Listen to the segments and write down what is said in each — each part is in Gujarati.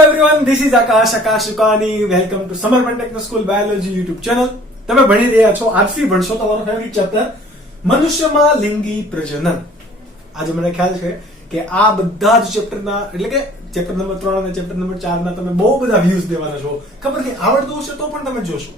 everyone, this is Akash Shukani. Welcome to Samarpan Techno School Biology YouTube channel. તમે ભણી રહ્યા છો આજથી ભણશો તમારો ફેવરિટ ચેપ્ટર મનુષ્યમાં લિંગી પ્રજનન. આજે મને ખ્યાલ છે કે આ બધા જ ચેપ્ટરના એટલે કે ચેપ્ટર નંબર 3 અને ચેપ્ટર નંબર 4 ના તમે બહુ બધા વ્યૂઝ દેવાના છો. ખબર નહીં આવડતું હશે તો પણ તમે જોશો.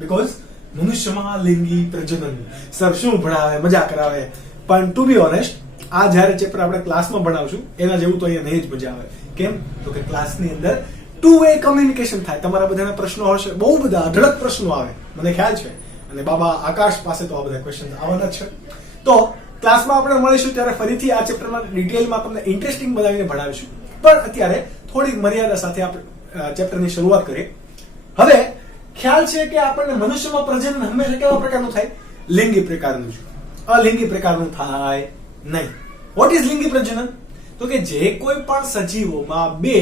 બીકોઝ મનુષ્યમાં લિંગી પ્રજનન સર શું ભણાવે, મજા કરાવે, પણ ટુ બી ઓનેસ્ટ આ જ્યારે ચેપ્ટર આપણે ક્લાસમાં ભણાવશું એના જેવું તો અહીંયા નહીં જ મજા આવે. કેમ તો કે ક્લાસની અંદર ટુ વે કમ્યુનિકેશન થાય. તમારા બધાના પ્રશ્નો હશે, બહુ બધા અઢળક પ્રશ્નો આવે, મને ખ્યાલ છે, અને બાબા આકાશ પાસે તો આ બધા ક્વેશ્ચન આવવાના છે. તો ક્લાસમાં આપણે મળીશું ત્યારે ફરીથી આ ચેપ્ટરમાં ડિટેલમાં તમને ઇન્ટરેસ્ટિંગ બનાવીને ભણાવીશું. પણ અત્યારે થોડીક મર્યાદા સાથે આપણે ચેપ્ટરની શરૂઆત કરીએ. હવે ખ્યાલ છે કે આપણને મનુષ્યમાં પ્રજનન હંમેશા કેવા પ્રકારનું થાય? લિંગી પ્રકારનું. અલિંગી પ્રકારનું થાય નહીં. વોટ ઇઝ લિંગી પ્રજનન? તો કે જે કોઈ પણ સજીવોમાં બે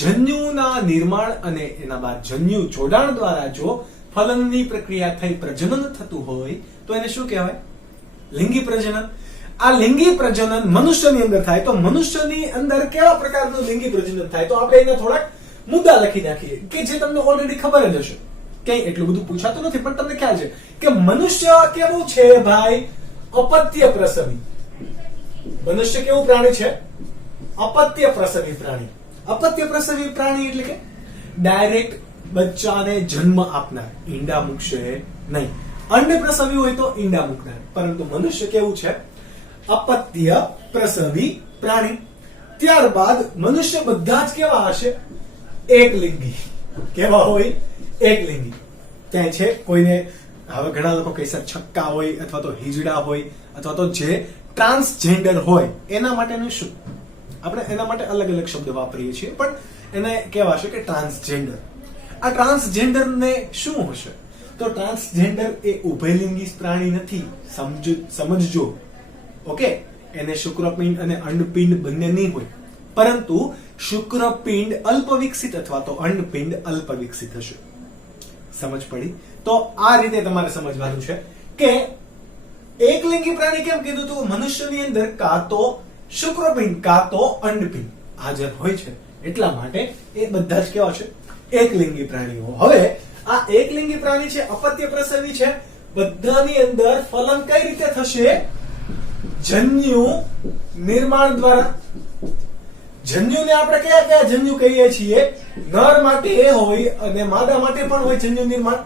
જન્યુના નિર્માણ અને એના બાદ જન્યુ જોડાણ દ્વારા જો ફલનની પ્રક્રિયા થઈ પ્રજનન થતું હોય તો એને શું કહેવાય? લિંગી પ્રજનન. આ લિંગી પ્રજનન મનુષ્યની અંદર થાય તો મનુષ્યની અંદર કેવા પ્રકારનું લિંગી પ્રજનન થાય? તો આપણે એના થોડાક મુદ્દા લખી નાખીએ કે જે તમને ઓલરેડી ખબર જ હશે. ક્યાંય એટલું બધું પૂછાતું નથી, પણ તમને ખ્યાલ છે કે મનુષ્ય કેવું છે ભાઈ? અપત્ય પ્રસવી. મનુષ્ય કેવું પ્રાણી છે? અપત્ય પ્રસવી પ્રાણી. અપત્ય પ્રસવી પ્રાણી એટલે કે ડાયરેક્ટ બચ્ચાને જન્મ આપનાર, ઈંડા મૂકશે નહીં. અંડ પ્રસવી હોય તો ઈંડા મૂકનાર, પરંતુ મનુષ્ય કેવું છે? અપત્ય પ્રસવી પ્રાણી. ત્યારબાદ મનુષ્ય બધા જ કેવા હશે? એકલિંગી. કેવા હોય? એકલિંગી. ક્યાંય છે કોઈને, હવે ઘણા લોકો કહેશે છક્કા હોય અથવા તો હિજડા હોય અથવા તો જે ટ્રાન્સજેન્ડર હોય એના માટેનું શું? આપણે એના માટે અલગ અલગ શબ્દ વાપરીએ છીએ, પણ એને કહેવાશે કે ટ્રાન્સજેન્ડર. આ ટ્રાન્સજેન્ડર ને શું હશે? તો ટ્રાન્સજેન્ડર એ ઉભયલિંગી પ્રાણી નથી, સમજજો. ઓકે, એને શુક્રપિંડ અને અંડપિંડ બંને નહીં હોય, પરંતુ શુક્રપિંડ અલ્પ વિકસિત અથવા તો અંડપિંડ અલ્પ વિકસિત હશે. સમજ પડી? તો આ રીતે તમારે સમજવાનું છે કે એકલિંગી પ્રાણી કેમ કીધું? તો મનુષ્યની અંદર કાં તો શુક્રપિંડ કાં તો અંડપિંડ હાજર હોય છે, એટલા માટે એ બધા જ કેવા છે? એકલિંગી પ્રાણીઓ. હવે આ એકલિંગી પ્રાણી છે, અપત્ય પ્રસવી છે, બધાની અંદર ફલન કઈ રીતે થશે? જન્યુ નિર્માણ દ્વારા. જન્યુને આપણે કયા કયા જન્યુ કહીએ છીએ? નર માટે એ હોય અને માદા માટે પણ હોય જન્યુ નિર્માણ,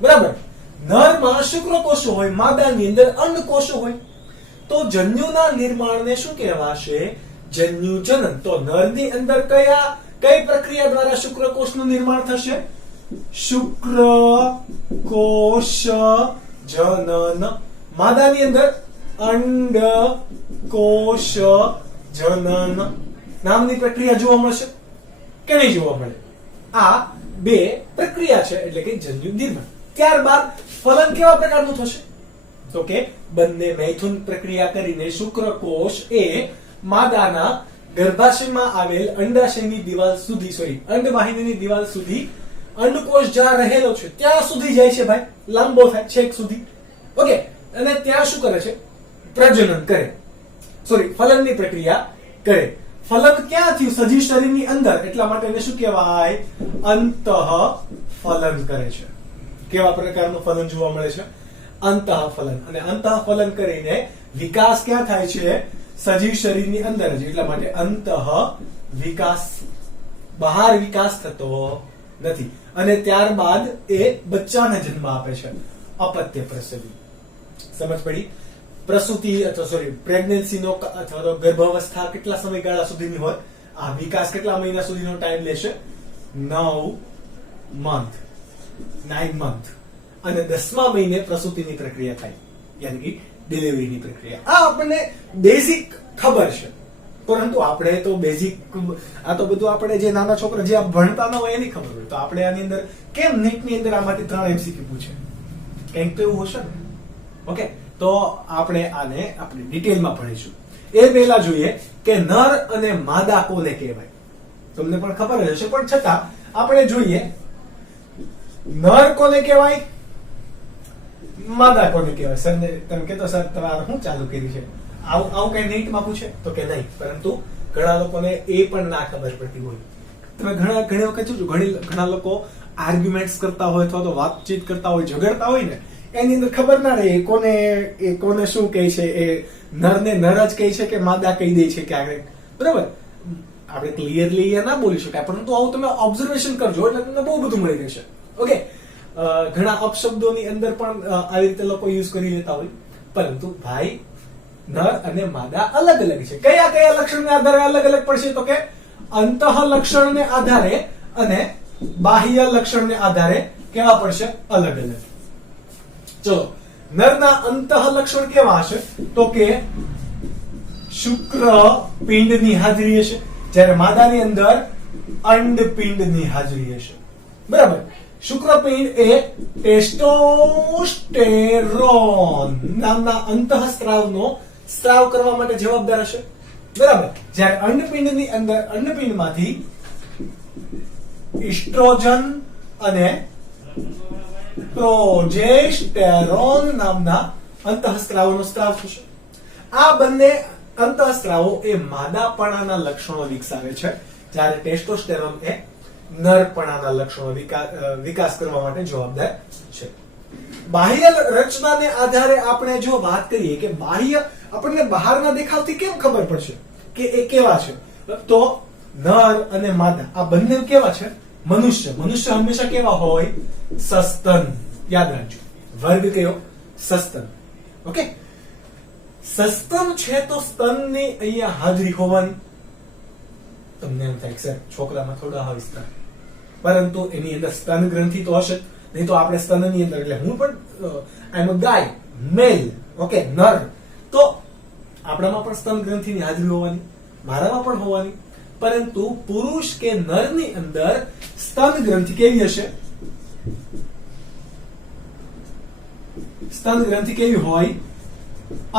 બરાબર? નરમાં શુક્રકોષો હોય, માદાની અંદર અંડકોષો હોય. તો જન્યુના નિર્માણને શું કહેવાશે? જન્યુજનન. તો નરની અંદર કઈ પ્રક્રિયા દ્વારા શુક્રકોષનું નિર્માણ થશે? શુક્રકોષ જનન. માદાની અંદર અંડકોષ જનન નામની પ્રક્રિયા જોવા મળશે કે નહીં જોવા મળે? આ બે પ્રક્રિયા છે, એટલે કે જન્યુ નિર્માણ. ત્યારબાદ ફલન કેવા પ્રકારનું થશે? તો કે બંને મૈથુન પ્રક્રિયા કરીને શુક્રકોષ એ માદાના ગર્ભાશયમાં આવેલ અંડાશયની દિવાલ સુધી, અંડવાહિનીની દિવાલ સુધી અંડકોષ જ્યાં રહેલો છે ત્યાં સુધી જાય છે ભાઈ, લાંબો થાય છેક સુધી. ઓકે, અને ત્યાં શું કરે છે? પ્રજનન કરે, ફલનની પ્રક્રિયા કરે. ફલન ક્યાં થયું? સજીવ શરીરની અંદર, એટલા માટે એને શું કહેવાય? અંતઃફલન કરે છે. કેવા પ્રકારનું ફલન જોવા મળે છે? અંતઃફલન. અને અંતઃફલન કરીને વિકાસ ક્યાં થાય છે? સજીવ શરીરની અંદર જ, એટલા માટે અંતઃ વિકાસ. બહાર વિકાસ થતો નથી. અને ત્યારબાદ એ બચ્ચાને જન્મ આપે છે, અપત્ય પ્રસવી. સમજ પડી? પ્રસૂતિ અથવા પ્રેગ્નન્સીનો અથવા તો ગર્ભાવસ્થા કેટલા સમયગાળા સુધીની હોય? આ વિકાસ કેટલા મહિના સુધીનો ટાઈમ લેશે? 9 મંથ. અને 10મા મહિને પ્રસૂતિની પ્રક્રિયા થાય, યાની કે ડિલિવરીની પ્રક્રિયા. આ આપણને બેઝિક ખબર છે, પરંતુ આપણે તો બેઝિક આ તો બધું આપણે જે નાના છોકરા જે ભણતા ન હોય એની ખબર હોય. તો આપણે આની અંદર કેમ નીટની અંદર આમાંથી 3 MCQ પૂછે? કંઈક તો એવું હશે ને. ઓકે, તો આપણે આને આપણે ડિટેલમાં ભણીશું. એ પહેલા જોઈએ કે નર અને માદા કોને કહેવાય. તમને પણ ખબર જ હશે, પણ છતાં આપણે જોઈએ નર કોને કહેવાય, માદા કોને કહેવાય. સર તમે કહેતો સર તમારે શું ચાલુ કર્યું છે? આવું કઈ નીટમાં પૂછે તો કે નહીં, પરંતુ ઘણા લોકોને એ પણ ના ખબર પડતી હોય તમે ઘણી વખત જોજો, ઘણા લોકો આર્ગ્યુમેન્ટ્સ કરતા હોય અથવા તો વાતચીત કરતા હોય, ઝઘડતા હોય ને, એની અંદર ખબર ના રહે એ કોને શું કહે છે, એ નરને નર જ કહે છે કે માદા કહી દે છે ક્યારેક, બરાબર. આપણે ક્લિયરલી એ ના બોલી શકાય, પરંતુ આવું તમે ઓબ્ઝર્વેશન કરજો એટલે તમને બહુ બધું મળી રહેશે. ઓકે, ઘણા અપશબ્દોની અંદર પણ આવી રીતે લોકો યુઝ કરી લેતા હોય, પરંતુ ભાઈ નર અને માદા અલગ અલગ છે. કયા કયા લક્ષણને આધારે અલગ અલગ પડશે? તો કે અંતઃ લક્ષણને આધારે અને બાહ્ય લક્ષણને આધારે કેવા પડશે? અલગ અલગ. ચલો, નરના અંતઃ લક્ષણ કેવા હશે? તો કે શુક્ર પિંડની હાજરી હશે, જ્યારે માદાની અંદર અંડપિંડની હાજરી હશે. બરાબર. શુક્રપિંડ એ ટેસ્ટોસ્ટેરોન નામના અંતઃસ્ત્રાવનો સ્ત્રાવ કરવા માટે જવાબદાર હશે. બરાબર. જ્યારે અંડપિંડની અંદર અંડપિંડમાંથી ઇસ્ટ્રોજન અને પ્રોજેસ્ટેરોન નામના અંતઃસ્ત્રાવોનો સ્ત્રાવ થશે. આ બંને અંતઃસ્ત્રાવો એ માદાપણાના લક્ષણો વિકસાવે છે, જ્યારે ટેસ્ટોસ્ટેરોન એ નરપણાના લક્ષણો વિકાસ કરવા માટે જવાબદાર છે. બાહ્ય રચનાને આધારે આપણે જો વાત કરીએ કે બાહ્ય આપણને બહારના દેખાવથી કેમ ખબર પડશે કે એ કેવા છે? તો નર અને માદા આ બંને કેવા છે? મનુષ્ય હંમેશા કેવા હોય? સસ્તન. યાદ રાખજો, વર્ગ કયો? સસ્તન. ઓકે, સસ્તન છે તો સ્તનની અહીંયા હાજરી હોવાની. તમને એમ થાય સર છોકરામાં થોડા વિસ્તાર, પરંતુ એની અંદર સ્તન ગ્રંથિ તો હશે, નહીં તો આપણે સ્તનની અંદર, એટલે હું પણ આઈ એમ અ ગાય, મેલ, ઓકે, નર, તો આપણામાં પણ સ્તન ગ્રંથિની હાજરી હોવાની, મારામાં પણ હોવાની. પરંતુ પુરુષ કે નરની અંદર સ્તન ગ્રંથિ કેવી હશે? સ્તન ગ્રંથિ કેવી હોય?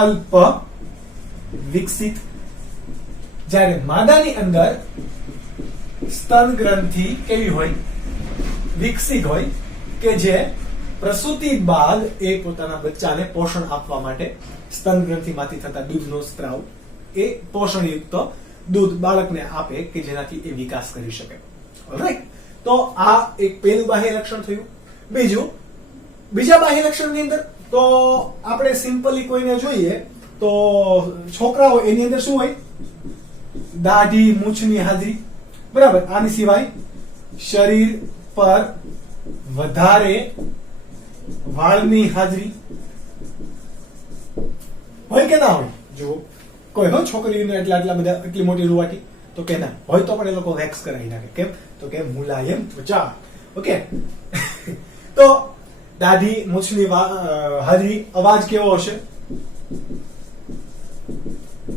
અલ્પ વિકસિત. જ્યારે માદાની અંદર સ્તન ગ્રંથિ કેવી હોય? વિકસિત હોય, કે જે પ્રસૂતિ બાદ એ પોતાના બચ્ચાને પોષણ આપવા માટે સ્તન ગ્રંથિમાંથી થતા દૂધનો સ્ત્રાવ એ પોષણયુક્ત દૂધ બાળકને આપે કે જેનાથી એ વિકાસ કરી શકે. ઓલરાઈટ, તો આ એક પહેલું બાહ્ય લક્ષણ થયું. બીજા બાહ્ય લક્ષણની અંદર તો આપણે સિમ્પલી કોઈને જોઈએ તો છોકરાઓ એની અંદર શું હોય? દાઢી મૂછની હાજરી. બરાબર. આની સિવાય શરીર પર વધારે વાળની હાજરી હોય કે ના હોય? જો કોઈ હોય છોકરીઓને એટલી મોટી રૂવાટી, તો કે ના હોય તો પણ એ લોકો વેક્સ કરાવી નાખે. કેમ? તો કે મુલાયમ ત્વચા. ઓકે, તો દાઢી મૂછની હાજરી. અવાજ કેવો હશે?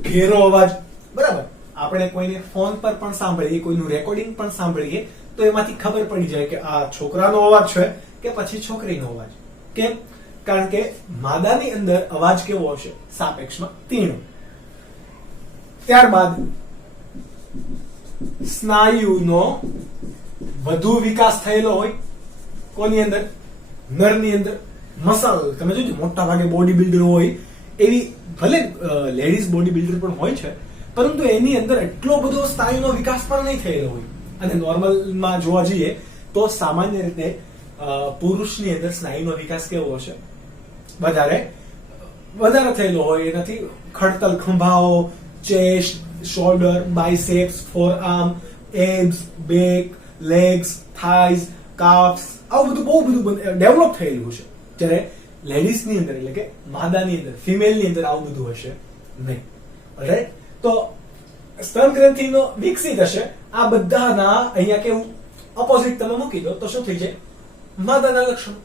ઘેરો અવાજ. બરાબર. આપણે કોઈને ફોન પર પણ સાંભળીએ, કોઈનું રેકોર્ડિંગ પણ સાંભળીએ, તો એમાંથી ખબર પડી જાય કે આ છોકરાનો અવાજ છે કે પછી છોકરીનો અવાજ. કેમ? કારણ કે માદાની અંદર અવાજ કેવો હશે? સાપેક્ષમાં તીણો. ત્યારબાદ સ્નાયુનો વધુ વિકાસ થયેલો હોય. કોની અંદર? નરની અંદર. મસલ, તમે જોજો મોટા ભાગે બોડી બિલ્ડર હોય, એવી ભલે લેડીઝ બોડી બિલ્ડર પણ હોય છે, પરંતુ એની અંદર એટલો બધો સ્નાયુનો વિકાસ પણ નહીં થયેલો હોય. અને નોર્મલમાં જોવા જઈએ તો સામાન્ય રીતે પુરુષની અંદર સ્નાયુનો વિકાસ કેવો હશે? વધારે થયેલો હોય. એનાથી ખડતલ ખંભાઓ, chest, shoulder, biceps, forearm, abs, back, legs, thighs, calves, આવું બધું બહુ બધું ડેવલપ થયેલું છે. જ્યારે લેડીઝની અંદર, એટલે કે માદાની અંદર, ફિમેલની અંદર આવું બધું હશે નહીં. રાઈટ? તો સ્તન ગ્રંથિનો વિકસિત હશે. આ બધાના અહીંયા કેવું ઓપોઝિટ તમે મૂકી દો તો શું થઈ જાય? માદાના લક્ષણો.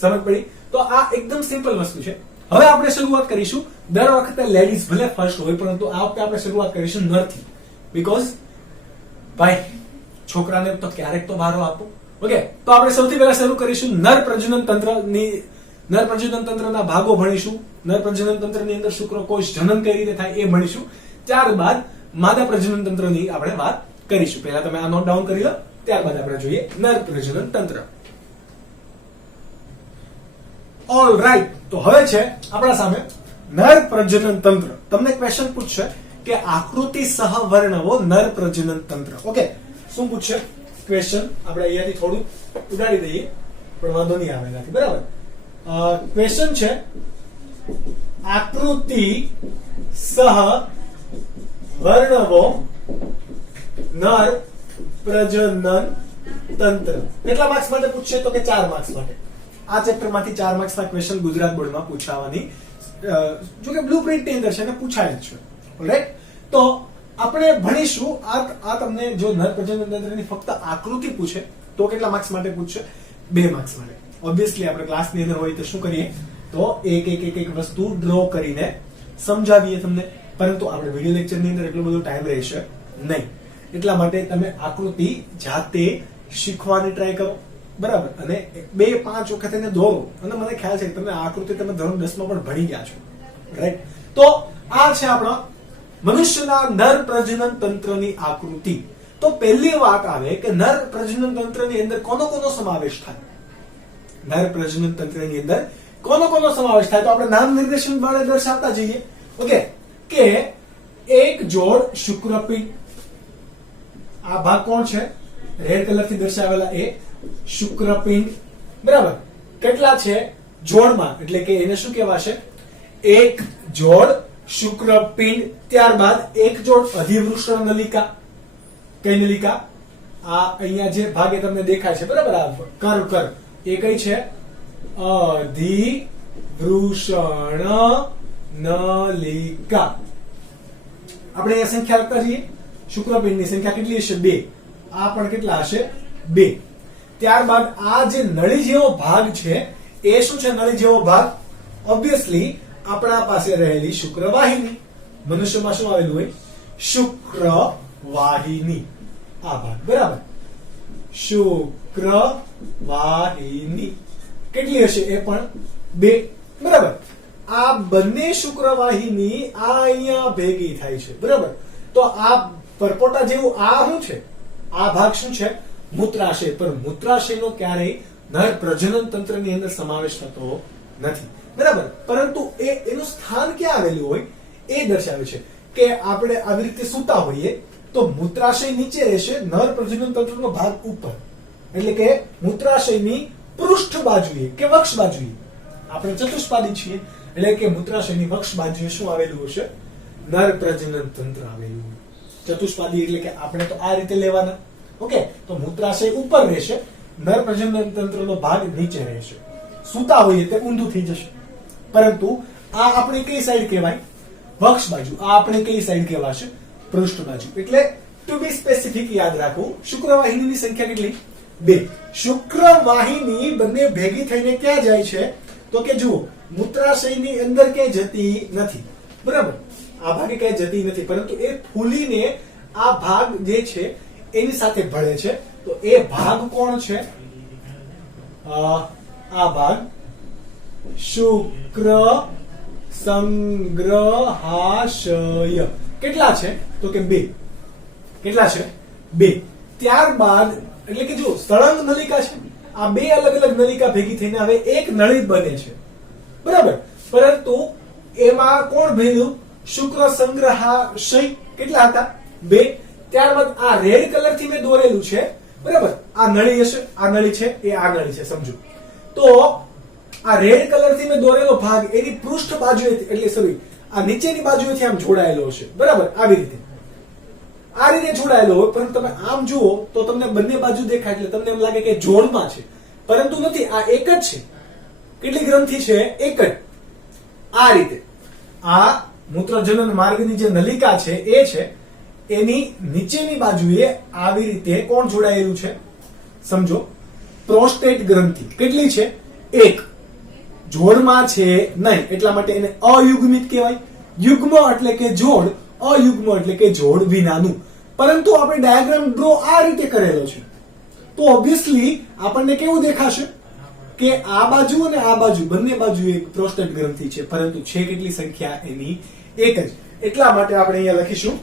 સમજ પડી? તો આ એકદમ સિમ્પલ વસ્તુ છે. હવે આપણે શરૂઆત કરીશું. દર વખતે લેડીઝ ભલે ફર્સ્ટ હોય, પરંતુ આ વખતે આપણે શરૂઆત કરીશું નરથી. બીકોઝ ભાઈ છોકરાને તો ક્યારેક તો ભારો આપો. ઓકે, તો આપણે સૌથી પહેલા શરૂ કરીશું નર પ્રજનન તંત્રના ભાગો ભણીશું. નર પ્રજનન તંત્રની અંદર શુક્રકોષ જનન કઈ રીતે થાય એ ભણીશું. ત્યારબાદ માદા પ્રજનન તંત્રની આપણે વાત કરીશું. પહેલા તમે આ નોટ ડાઉન કરી લો, ત્યારબાદ આપણે જોઈએ નર પ્રજનન તંત્ર. ઓલ રાઈટ, તો હવે છે આપણા સામે નર પ્રજનન તંત્ર. તમને ક્વેશ્ચન પૂછશે કે આકૃતિ સહ વર્ણવો નર પ્રજનન તંત્ર. ઓકે, શું પૂછશે? ક્વેશ્ચન આપણે અહીંયાથી થોડું ઉડાડી દઈએ, પણ વાંધો નહીં આવે એનાથી, બરાબર. ક્વેશ્ચન છે આકૃતિ સહ વર્ણવો નર પ્રજનન તંત્ર. કેટલા માર્ક્સ માટે પૂછશે? તો કે 4 માર્ક્સ માટે. આ ચેપ્ટર માંથી 4 માર્ક્સ ના ક્વેશ્ચન ગુજરાત બોર્ડમાં પૂછાવાની જો કે બ્લુપ્રિન્ટ ની અંદર છે ને પૂછાય જ છે. ઓલરાઈટ, તો આપણે ભણીશું આ તમને જો નર પ્રજનન તંત્રની ફક્ત આકૃતિ પૂછે તો કેટલા માર્ક્સ માટે પૂછશે? 2 માર્ક્સ માટે. ઓબ્વિયસલી આપણે ક્લાસની અંદર હોય તો શું કરીએ, તો એક વસ્તુ ડ્રો કરીને સમજાવીએ તમને, પરંતુ આપણે વિડિયો લેક્ચરની અંદર એટલો બધો ટાઈમ રહેશે નહીં. એટલા માટે તમે આકૃતિ જાતે શીખવાની ટ્રાય કરો, બરાબર, અને 2-5 વખત એને દોરો. અને મને ખ્યાલ છે કે તમે આકૃતિ તમે ધોરણ 10 માં પણ ભણી ગયા છો, રાઈટ? તો આ છે આપણા મનુષ્યના નર પ્રજનન તંત્રની આકૃતિ. તો પહેલી વાત આવે કે નર પ્રજનન તંત્રની અંદર કોનો સમાવેશ થાય? નર પ્રજનન તંત્રની અંદર કોનો સમાવેશ થાય? તો આપણે નામ નિર્દેશન વડે દર્શાવતા જઈએ. ઓકે, કે એક જોડ શુક્રપિંડ. આ ભાગ કોણ છે? રેડ કલર થી દર્શાવેલા એ શુક્રપિંડ, બરાબર. કેટલા છે જોડમાં? એટલે કે એને શું કહેવાશે? એક જોડ શુક્રપિંડ. ત્યારબાદ એક જોડ અધિવૃષણ નલિકા. કઈ નલિકા? આ અહીંયા જે ભાગે તમને દેખાય છે, બરાબર, આ કર એ કઈ છે? અધિવૃષણ નલિકા. આપણે અહીંયા સંખ્યા લખતા જઈએ. શુક્રપિંડની સંખ્યા કેટલી હશે? 2. આ પણ કેટલા હશે? 2. ત્યારબાદ આ જે નળી જેવો ભાગ છે એ શું છે? નળી જેવો ભાગ ઓબ્વિયસલી આપણા પાસે રહેલી શુક્રવાહિની. મનુષ્યમાં શું આવેલું હોય? શુક્રવાહિની. આ ભાગ, બરાબર, શુક્રવાહિની કેટલી હશે? એ પણ 2, બરાબર. આ બંને શુક્રવાહિની આ અહીંયા ભેગી થાય છે, બરાબર. તો આ પરપોટા જેવું આ શું છે? આ ભાગ શું છે? મૂત્રાશય. પણ મૂત્રાશયનો ક્યારેય નર પ્રજનન તંત્રની અંદર સમાવેશ થતો નથી, બરાબર. પરંતુ એનું સ્થાન ક્યાં આવેલું હોય એ દર્શાવે છે. કે આપણે આવી રીતે સૂતા હોઈએ તો મૂત્રાશય નીચે રહેશે, નર પ્રજનન તંત્રનો ભાગ ઉપર. એટલે કે મૂત્રાશયની પૃષ્ઠ બાજુએ કે વક્ષ બાજુએ. આપણે ચતુષ્પાદી છીએ, એટલે કે મૂત્રાશયની વક્ષ બાજુએ શું આવેલું હશે? નર પ્રજનન તંત્ર આવેલું હોય. ચતુષ્પાદી એટલે કે આપણે તો આ રીતે લેવાના. ઓકે, તો મૂત્રાશય ઉપર રહેશે, નર પ્રજનન તંત્રનો ભાગ નીચે રહેશે. સૂતા હોઈએ તે ઊંધું થઈ જશે. પરંતુ આ આપણી કઈ સાઈડ કહેવાય? વક્ષ બાજુ. આ આપણે કઈ સાઈડ કહેવાશે? પૃષ્ઠ બાજુ. એટલે ટુ બી સ્પેસિફિક યાદ રાખવું, શુક્રવાહિનીની સંખ્યા કેટલી? 2. શુક્રવાહિની બંને ભેગી થઈને ક્યાં જાય છે? તો કે જુઓ, મૂત્રાશયની અંદર ક્યાંય જતી નથી, બરાબર. આ ભાગે ક્યાંય જતી નથી, પરંતુ એ ફૂલીને આ ભાગ જે છે એની સાથે ભળે છે. તો એ ભાગ કોણ છે? આ ભાગ શુક્ર સંગ્રહાશય. કેટલા છે? તો કે 2. કેટલા છે? 2. ત્યારબાદ એટલે કે જો સળંગ નલિકા છે, આ 2 અલગ અલગ નલિકા ભેગી થઈને હવે એક નળી બને છે, બરાબર. પરંતુ એમાં કોણ ભેગું? શુક્ર સંગ્રહાશય. કેટલા હતા? 2. ત્યારબાદ આ રેડ કલર થી મેં દોરેલું છે, બરાબર. આ નળી હશે, આ નળી છે, એ આ નળી છે, સમજો. તો આ રેડ કલર થી મેં દોરેલો ભાગ એની પૃષ્ઠ બાજુએથી, એટલે સોરી, આ નીચેની બાજુએથી આમ જોડાયેલો હશે, બરાબર. આવી રીતે આ રીતે જોડાયેલો હોય, પરંતુ તમે આમ જુઓ તો તમને બંને બાજુ દેખાય એટલે તમને એમ લાગે કે જોડમાં છે, પરંતુ નથી. આ એક જ છે. કેટલી ગ્રંથિ છે? એક જ. આ રીતે આ મૂત્રજનન માર્ગની જે નલિકા છે એ છે, એની નીચેની બાજુએ આવી રીતે કોણ જોડાયેલું છે? સમજો, પ્રોસ્ટેટ ગ્રંથિ. કેટલી છે? 1. જોડમાં છે નહીં, એટલા માટે એને અયુગ્મિત કહેવાય. યુગ્મ એટલે કે જોડ, અયુગ્મ એટલે કે જોડ વિનાનું. પરંતુ આપણે ડાયાગ્રામ ડ્રો આ રીતે કરેલો છે, તો ઓબ્વિયસલી આપણને કેવું દેખાશે કે આ બાજુ અને આ બાજુ બંને બાજુ એક પ્રોસ્ટેટ ગ્રંથિ છે, પરંતુ છે કેટલી સંખ્યા? એની 1 જ. એટલા માટે આપણે અહીંયા લખીશું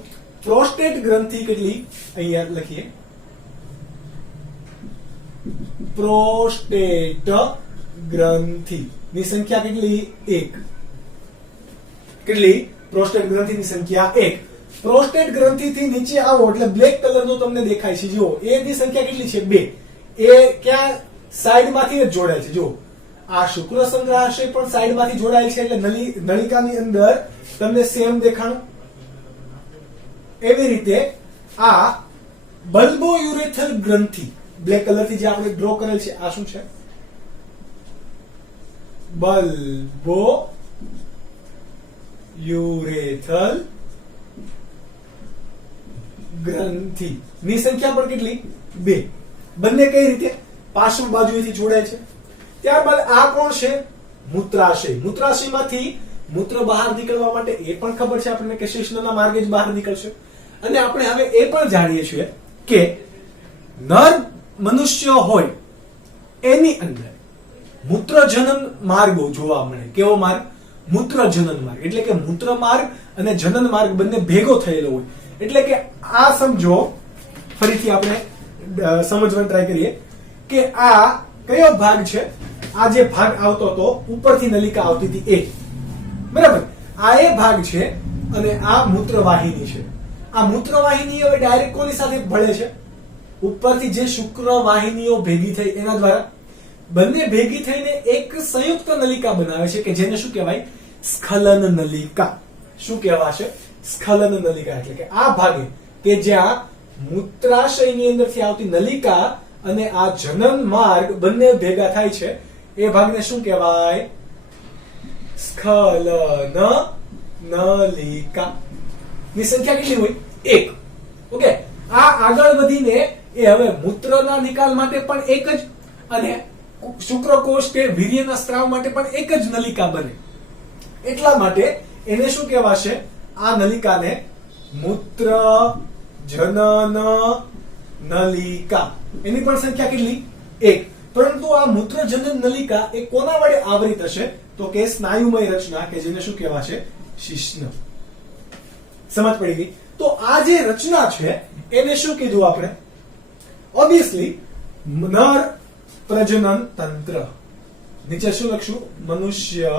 પ્રોસ્ટેટ ગ્રંથિ કેટલી? અહીંયા લખીએ પ્રોસ્ટેટ ગ્રંથિ ની સંખ્યા કેટલી? 1. કેટલી? પ્રોસ્ટેટ ગ્રંથિની સંખ્યા 1. પ્રોસ્ટેટ ગ્રંથિથી નીચે આવો એટલે બ્લેક કલરનું તમને દેખાય છે. જુઓ એ ની સંખ્યા કેટલી છે? 2. એ ક્યાં સાઈડમાંથી જ જોડાય છે. જુઓ આ શુક્ર સંગ્રહાશય પણ સાઈડમાંથી જોડાયેલ છે એટલે નલિકાની અંદર તમને સેમ દેખાણું. એવી રીતે આ બલ્બોયુરેથલ ગ્રંથિ બ્લેક કલરથી જે આપણે ડ્રો કરેલ છે આ શું છે? બલ્બોયુરેથલ ગ્રંથિ ની સંખ્યા પણ કેટલી? 2. બંને કઈ રીતે? પાર્શ્વ બાજુએથી જોડાય છે. ત્યારબાદ આ કોણ છે? મૂત્રાશય. મૂત્રાશયમાંથી મૂત્ર બહાર નીકળવા માટે એ પણ ખબર છે આપણને કે શિશ્નના માર્ગે જ બહાર નીકળશે. અને આપણે હવે એ પણ જાણીએ છીએ કે નર મનુષ્ય હોય એની અંદર મૂત્રજનન માર્ગો જોવા મળે. કેવો માર્ગ? મૂત્રજનન માર્ગ. એટલે કે મૂત્ર માર્ગ અને જનન માર્ગ બંને ભેગો થયેલો હોય. એટલે કે આ સમજો, ફરીથી આપણે સમજવાનું ટ્રાય કરીએ કે આ કયો ભાગ છે? આ જે ભાગ આવતો હતો ઉપરથી નલિકા આવતી હતી એ, બરાબર, આ એ ભાગ છે અને આ મૂત્રવાહિની છે. આ મૂત્રવાહિની હવે ડાયરેક્ટ કોની સાથે ભળે છે? ઉપરથી જે શુક્રવાહિનીઓ ભેગી થઈ એના દ્વારા. બંને ભેગી થઈને એક સંયુક્ત નલિકા બનાવે છે કે જેને શું કહેવાય? સ્ખલન નલિકા. શું કહેવાશે? સ્ખલન નલિકા. એટલે કે આ ભાગે કે જ્યાં મૂત્રાશયની અંદરથી આવતી નલિકા અને આ જનન માર્ગ બંને ભેગા થાય છે એ ભાગને શું કહેવાય? સ્ખલન નલિકા. ની સંખ્યા કેટલી હોય? 1. ઓકે. આ આગળ વધીને એ હવે મૂત્રના નિકાલ માટે પણ એક જ અને શુક્રકોષ કે વીર્યના સ્ત્રાવ માટે પણ એક જ નલિકા બને. એટલા માટે એને શું કહેવાશે? આ નલિકાને મૂત્ર જનન નલિકા. એની પણ સંખ્યા કેટલી? 1. પરંતુ આ મૂત્ર જનન નલિકા એ કોના વડે આવરિત હશે? તો કે સ્નાયુમય રચના કે જેને શું કહેવાશે? શિશ્ન. સમજ પડી ગઈ? તો આ જે રચના છે એને શું કીધું આપણે? ઓબ્વિયસલી નર પ્રજનન તંત્ર. નીચે શું લખશું? મનુષ્ય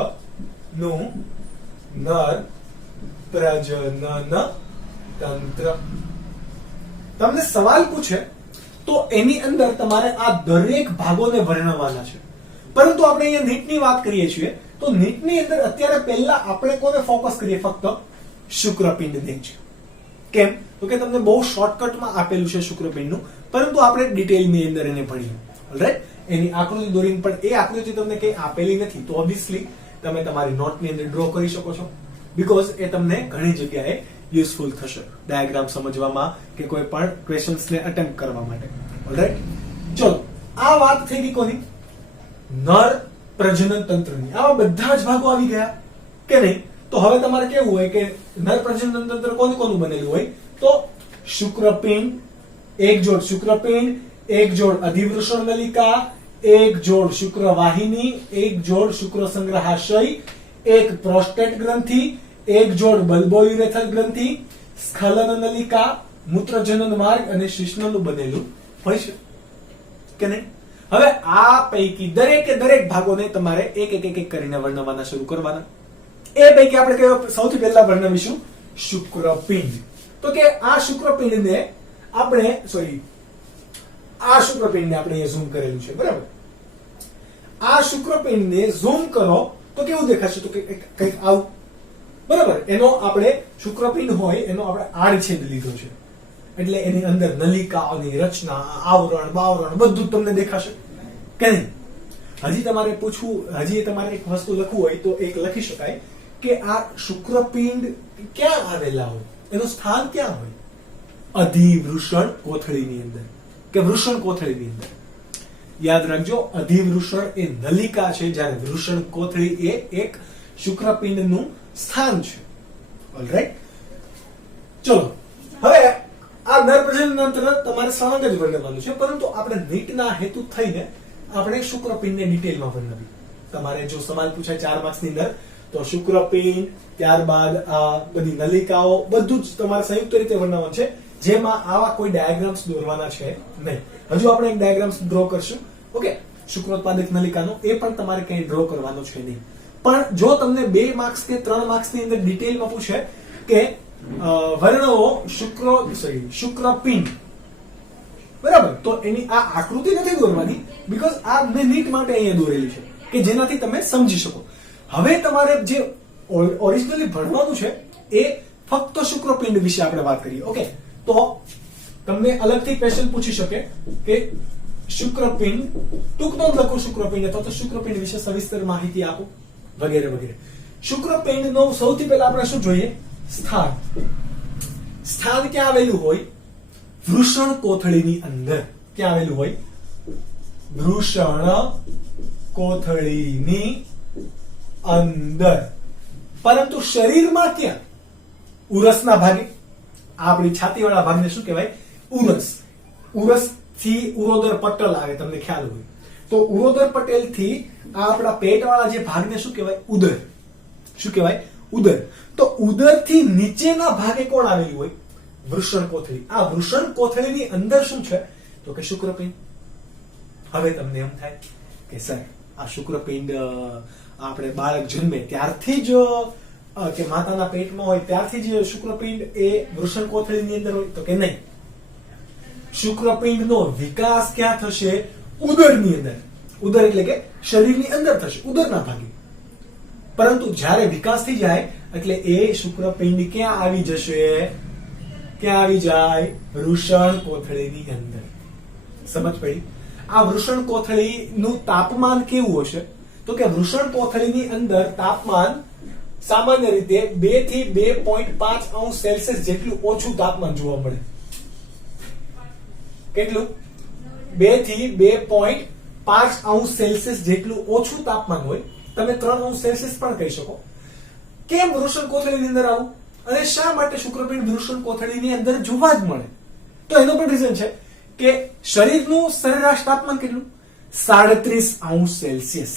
નું નર પ્રજનન તંત્ર. તમને સવાલ પૂછે તો એની અંદર તમારે આ દરેક ભાગોને વર્ણવવાના છે. પરંતુ આપણે અહીંયા નીટની વાત કરીએ છીએ તો નીટની અંદર અત્યારે પહેલા આપણે કોને ફોકસ કરીએ? ફક્ત શુક્રપિંડને જ. કેમ? તો કે તમને બહુ શોર્ટકટમાં આપેલું છે શુક્રપિંડનું, પરંતુ આપણે ડિટેલની અંદર એને ભણીએ. ઓલરાઈટ? એની આકૃતિ દોરીને પણ એ આકૃતિ તમને કઈ આપેલી નથી તો ઓબ્વિયસલી તમે તમારી નોટની અંદર ડ્રો કરી શકો છો, બીકોઝ એ તમને ઘણી જગ્યાએ યુઝફુલ થશે ડાયાગ્રામ સમજવામાં કે કોઈ પણ ક્વેશ્ચન્સને અટેમ્પ્ટ કરવા માટે. ઓલરાઈટ? ચલો, આ વાત થઈ ગઈ કોની? નર પ્રજનન તંત્રની. આવા બધા જ ભાગો આવી ગયા કે નહીં? તો હવે તમારે કેવું હોય કે નર પ્રજનન તંત્ર કોનું બનેલું હોય? તો શુક્રપિંડ, એક જોડ શુક્રપિંડ, એક જોડ અધિવૃષણ નલિકા, એક જોડ શુક્રવાહિની, એક જોડ શુક્ર સંગ્રહાશય, એક પ્રોસ્ટેટ ગ્રંથિ, એક જોડ બલ્બોયુરેથલ ગ્રંથિ, સ્ખલન નલિકા, મૂત્રજનન માર્ગ અને શિશ્નનું બનેલું હોય છે કે નહીં? હવે આ પૈકી દરેકે દરેક ભાગોને તમારે એક એક એક કરીને વર્ણવવાના શરૂ કરવાના. એ પૈકી આપણે કયો સૌથી પહેલા વર્ણવીશું? શુક્રપિંડ. તો કે આ શુક્રપિંડને આપણે આ શુક્રપિંડને આપણે અહીંયા ઝૂમ કરેલું છે, બરાબર? આ શુક્રપિંડને ઝૂમ કરો તો કેવું દેખાશે? તો કંઈક આવું, બરાબર? એનો આપણે શુક્રપિંડ હોય એનો આપણે આડછેદ લીધો છે એટલે એની અંદર નલિકાઓની રચના, આવરણ, બાવરણ બધું જ તમને દેખાશે કે નહીં? હજી તમારે પૂછવું, હજી તમારે એક વસ્તુ લખવું હોય તો એક લખી શકાય કે આ શુક્રપિંડ ક્યાં આવેલા હોય, એનું સ્થાન ક્યાં હોય? અધિવૃષણ કોથળીની અંદર કે વૃષણ કોથળીની અંદર. યાદ રાખજો, અધિવૃષણ એ નલિકા છે જ્યારે વૃષણ કોથળી એ એક શુક્રપિંડનું સ્થાન છે. ઓલરાઈટ? ચલો, હવે આ નર પ્રજનન તંત્ર તમારે સળંગ જ વર્ણવવાનું છે, પરંતુ આપણે નીટના હેતુ થઈને આપણે શુક્રપિંડને ડિટેલમાં વર્ણવી. તમારે જો સવાલ પૂછાય 4 માર્ક્સની અંદર તો શુક્રપિંડ, ત્યારબાદ આ બધી નલિકાઓ બધું જ તમારે સંયુક્ત રીતે વર્ણવવાનું છે, જેમાં આવા કોઈ ડાયાગ્રામ્સ દોરવાના છે નહીં. હજુ આપણે એક ડાયાગ્રામ્સ ડ્રો કરશું, ઓકે, શુક્રોત્પાદક નલિકાનો, એ પણ તમારે કંઈ ડ્રો કરવાનો છે નહીં. પણ જો તમને 2 માર્ક્સ કે 3 માર્ક્સની અંદર ડિટેલમાં પૂછે કે વર્ણવો શુક્રપિંડ, બરાબર. તો એની આ આકૃતિ નથી દોરવાની, બીકોઝ આ મેં નીટ માટે અહીંયા દોરેલી છે કે જેનાથી તમે સમજી શકો. હવે તમારે જે ઓરિજિનલી ભણવાનું છે એ ફક્ત શુક્રપિંડ વિશે આપણે વાત કરીએ. ઓકે, તો તમને અલગથી ક્વેશ્ચન પૂછી શકે કે શુક્રપિંડ, ટૂંક નોંધ લખો શુક્રપિંડ, અથવા તો શુક્રપિંડ વિશે સવિસ્તર માહિતી આપો, વગેરે વગેરે. શુક્રપિંડનો સૌથી પહેલા આપણે શું જોઈએ? સ્થાન. સ્થાન ક્યાં આવેલું હોય? વૃષણ કોથળીની અંદર. ક્યાં આવેલું હોય? વૃષણ કોથળીની અંદર. પરંતુ શરીરમાં ક્યાં? ઉરસના ભાગે. આપણી છાતીવાળા ભાગને શું કહેવાય? ઉરસ. ઉરસ થી ઉરોદર પટલ આવે, તમને ખ્યાલ હોય તો. ઉરોદર પટેલ થી આ આપણા પેટવાળા જે ભાગને શું કહેવાય? ઉદર. શું કહેવાય? ઉદર. તો ઉદર થી નીચેના ભાગે કોણ આવેલું હોય? વૃષણ કોથળી. આ વૃષણ કોથળીની અંદર શું છે? તો કે શુક્રપિંડ. હવે તમને એમ થાય કે સર આ શુક્રપિંડ આપણે બાળક જન્મે ત્યારથી જ કે માતાના પેટમાં હોય ત્યારથી જ શુક્રપિંડ એ વૃષણ કોથળીની અંદર હોય? તો કે નહીં. શુક્રપિંડનો વિકાસ ક્યાં થશે? ઉદરની અંદર. ઉદર એટલે કે શરીરની અંદર થશે, ઉદરના ભાગે. પરંતુ જ્યારે વિકાસ થઈ જાય એટલે એ શુક્રપિંડ ક્યાં આવી જશે? ક્યાં આવી જાય? વૃષણ કોથળીની અંદર. સમજ પડી? આ વૃષણ કોથળીનું તાપમાન કેવું હશે? તો કે વૃષણ કોથળીની અંદર તાપમાન સામાન્ય રીતે 2 થી 2.5 અંશ સેલ્સિયસ જેટલું ઓછું તાપમાન જોવા મળે. કેટલું? 2 થી 2.5 અંશ સેલ્સિયસ જેટલું ઓછું તાપમાન હોય. તમે 3 અંશ સેલ્સિયસ પણ કહી શકો. કેમ વૃષણ કોથળીની અંદર આવું? અને શા માટે શુક્રપિંડ વૃષણ કોથળીની અંદર જોવા જ મળે? તો એનો પણ રીઝન છે કે શરીરનું સરેરાશ તાપમાન કેટલું? 37 અંશ સેલ્સિયસ.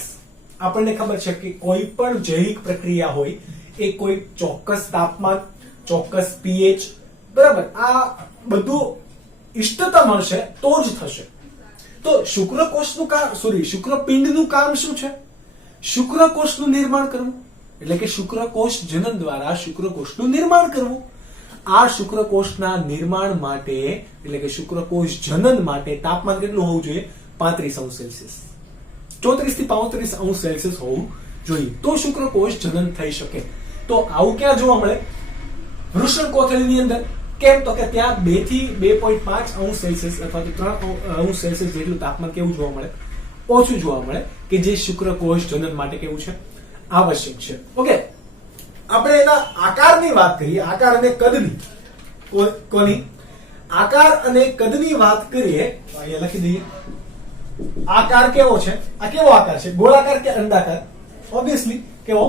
આપણને ખબર છે કે કોઈ પણ જૈવિક પ્રક્રિયા હોય એ કોઈ ચોક્કસ તાપમાન, ચોક્કસ પીએચ, બરાબર, આ બધું ઇષ્ટતમ હશે તો જ થશે. તો શુક્રકોષનું કામ, શુક્રપિંડનું કામ શું છે? શુક્રકોષનું નિર્માણ કરવું. એટલે કે શુક્રકોષ જનન દ્વારા શુક્રકોષનું નિર્માણ કરવું. આ શુક્રકોષના નિર્માણ માટે, એટલે કે શુક્રકોષ જનન માટે તાપમાન કેટલું હોવું જોઈએ? 35 અંશ સેલ્સિયસ. 34 થી 35 અંશ સેલ્સિયસ હોવું જોઈએ તો શુક્રકોષ જનન થઈ શકે. તો આવું ક્યાં જોવા મળે? વૃષણ કોથળીની અંદર. કેમ? તો કે ત્યાં 2 થી 2.5 અંશ સેલ્સિયસ અથવા તો 3 અંશ સેલ્સિયસ જેટલું તાપમાન કેવું જોવા મળે? ઓછું જોવા મળે, કે જે શુક્રકોષ જનન માટે કેવું છે? આવશ્યક છે. ઓકે, આપણે એના આકારની વાત કરીએ. આકાર અને કદની. કોની? આકાર અને કદની વાત કરીએ. અહીંયા લખી દઈએ. આકાર કેવો છે? આ કેવો આકાર છે? ગોળાકાર કે અંડાકાર? ઓબ્વિયસલી કેવો?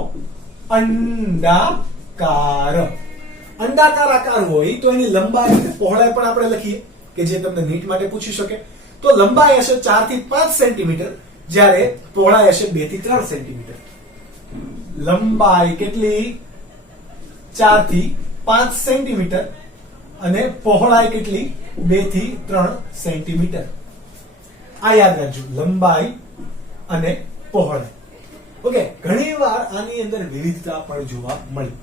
અંડાકાર. અંડાકાર આકાર હોય તો એની લંબાઈ અને પહોળાઈ પણ આપણે લખીએ, કે જે તમને નીટ માટે પૂછી શકે. તો લંબાઈ હશે 4 થી 5 સેન્ટીમીટર, જ્યારે પહોળાઈ હશે 2 થી 3 સેન્ટીમીટર. લંબાઈ કેટલી? 4 થી 5 સેન્ટીમીટર અને પહોળાઈ કેટલી? 2 થી 3 સેન્ટીમીટર. આ યાદ રાખજો, લંબાઈ અને પહોળાઈ. ઓકે, ઘણીવાર આની અંદર વિવિધતા પણ જોવા મળી.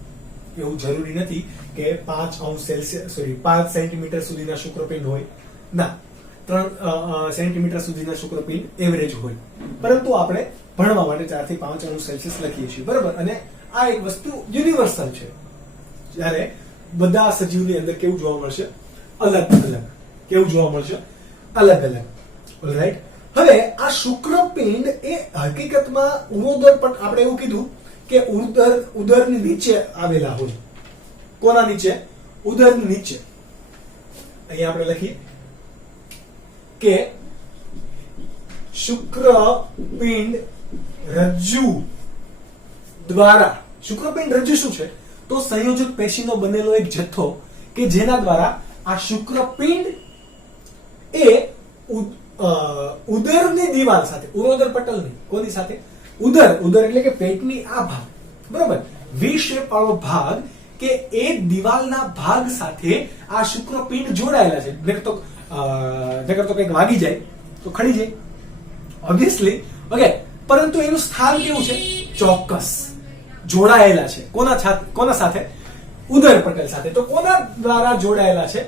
એવું જરૂરી નથી કે 5 અંશ સેલ્સિયસ 5 સેન્ટીમીટર સુધીના શુક્રપિંડ હોય. ના, 3 સેન્ટીમીટર સુધીના શુક્રપિંડ એવરેજ હોય. પરંતુ આપણે ભણવા માટે 4 થી 5 અંશ સેલ્સિયસ લખીએ છીએ, બરાબર. અને આ એક વસ્તુ યુનિવર્સલ છે. જ્યારે બધા સજીવની અંદર કેવું જોવા મળશે? અલગ અલગ. કેવું જોવા મળશે? અલગ અલગ. ઓલરાઈટ. હવે આ શુક્રપિંડ એ હકીકતમાં ઉરોદર પણ આપણે એવું કીધું કે ઉદરની નીચે આવેલા હોય. કોના નીચે? ઉદરની નીચે. અહીંયા આપણે લખીએ કે શુક્રપિંડ રજ્જુ દ્વારા. શુક્રપિંડ રજ્જુ શું છે? તો સંયોજક પેશીનો બનેલો એક જથ્થો કે જેના દ્વારા આ શુક્રપિંડ એ ઉદરની દિવાલ સાથે, ઉરોદર પટલની, કોની સાથે? ઉદર એટલે કે પેટની આ ભાગ, બરાબર, વી શેપ વાળો ભાગ, કે એ દિવાલના ભાગ સાથે આ શુક્રપિંડ જોડાયેલા છે. નકર તો કંઈક વાગી જાય તો ખડી જાય, ઓબ્વિયસલી. ઓકે, પરંતુ એનું સ્થાન કેવું છે? ચોક્કસ જોડાયેલા છે. કોના સાથે? ઉદરપટલ સાથે. તો કોના દ્વારા જોડાયેલા છે?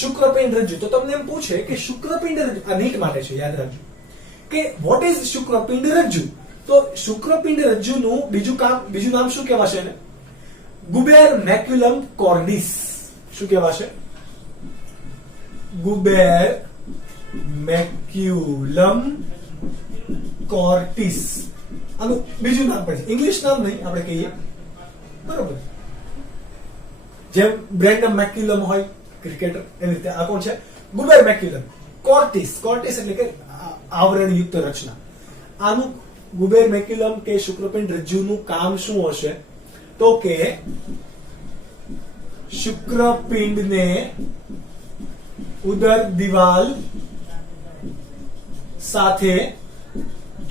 શુક્રપિંડ રજ્જુ. તો તમને એમ પૂછે કે શુક્રપિંડ રજ્જુ, આ નીટ માટે છે, યાદ રાખજો કે વોટ ઇઝ શુક્રપિંડ રજ્જુ. તો શુક્રપિંડ રજ્જુનું બીજું નામ શું કહેવાશે એને? ગુબેર મેક્યુલમ કોર્ડિસ. શું કહેવાશે? ગુબેર મેક્યુલમ કોર્ટિસ. આનું બીજું નામ પણ છે, ઇંગ્લિશ નામ નહીં આપણે કહીએ, બરોબર. જેમ બ્રેન્ડમ મેક્યુલમ હોય ક્રિકેટર, એવી રીતે આ કોણ છે? ગુબેર મેક્યુલમ કોર્ટિસ. કોર્ટિસ એટલે કે આવરણયુક્ત રચના. આનું ગુબેર મેક્યુલમ કે શુક્રપિંડ રજ્જુનું કામ શું હશે? તો કે શુક્રપિંડને ઉદર દિવાલ સાથે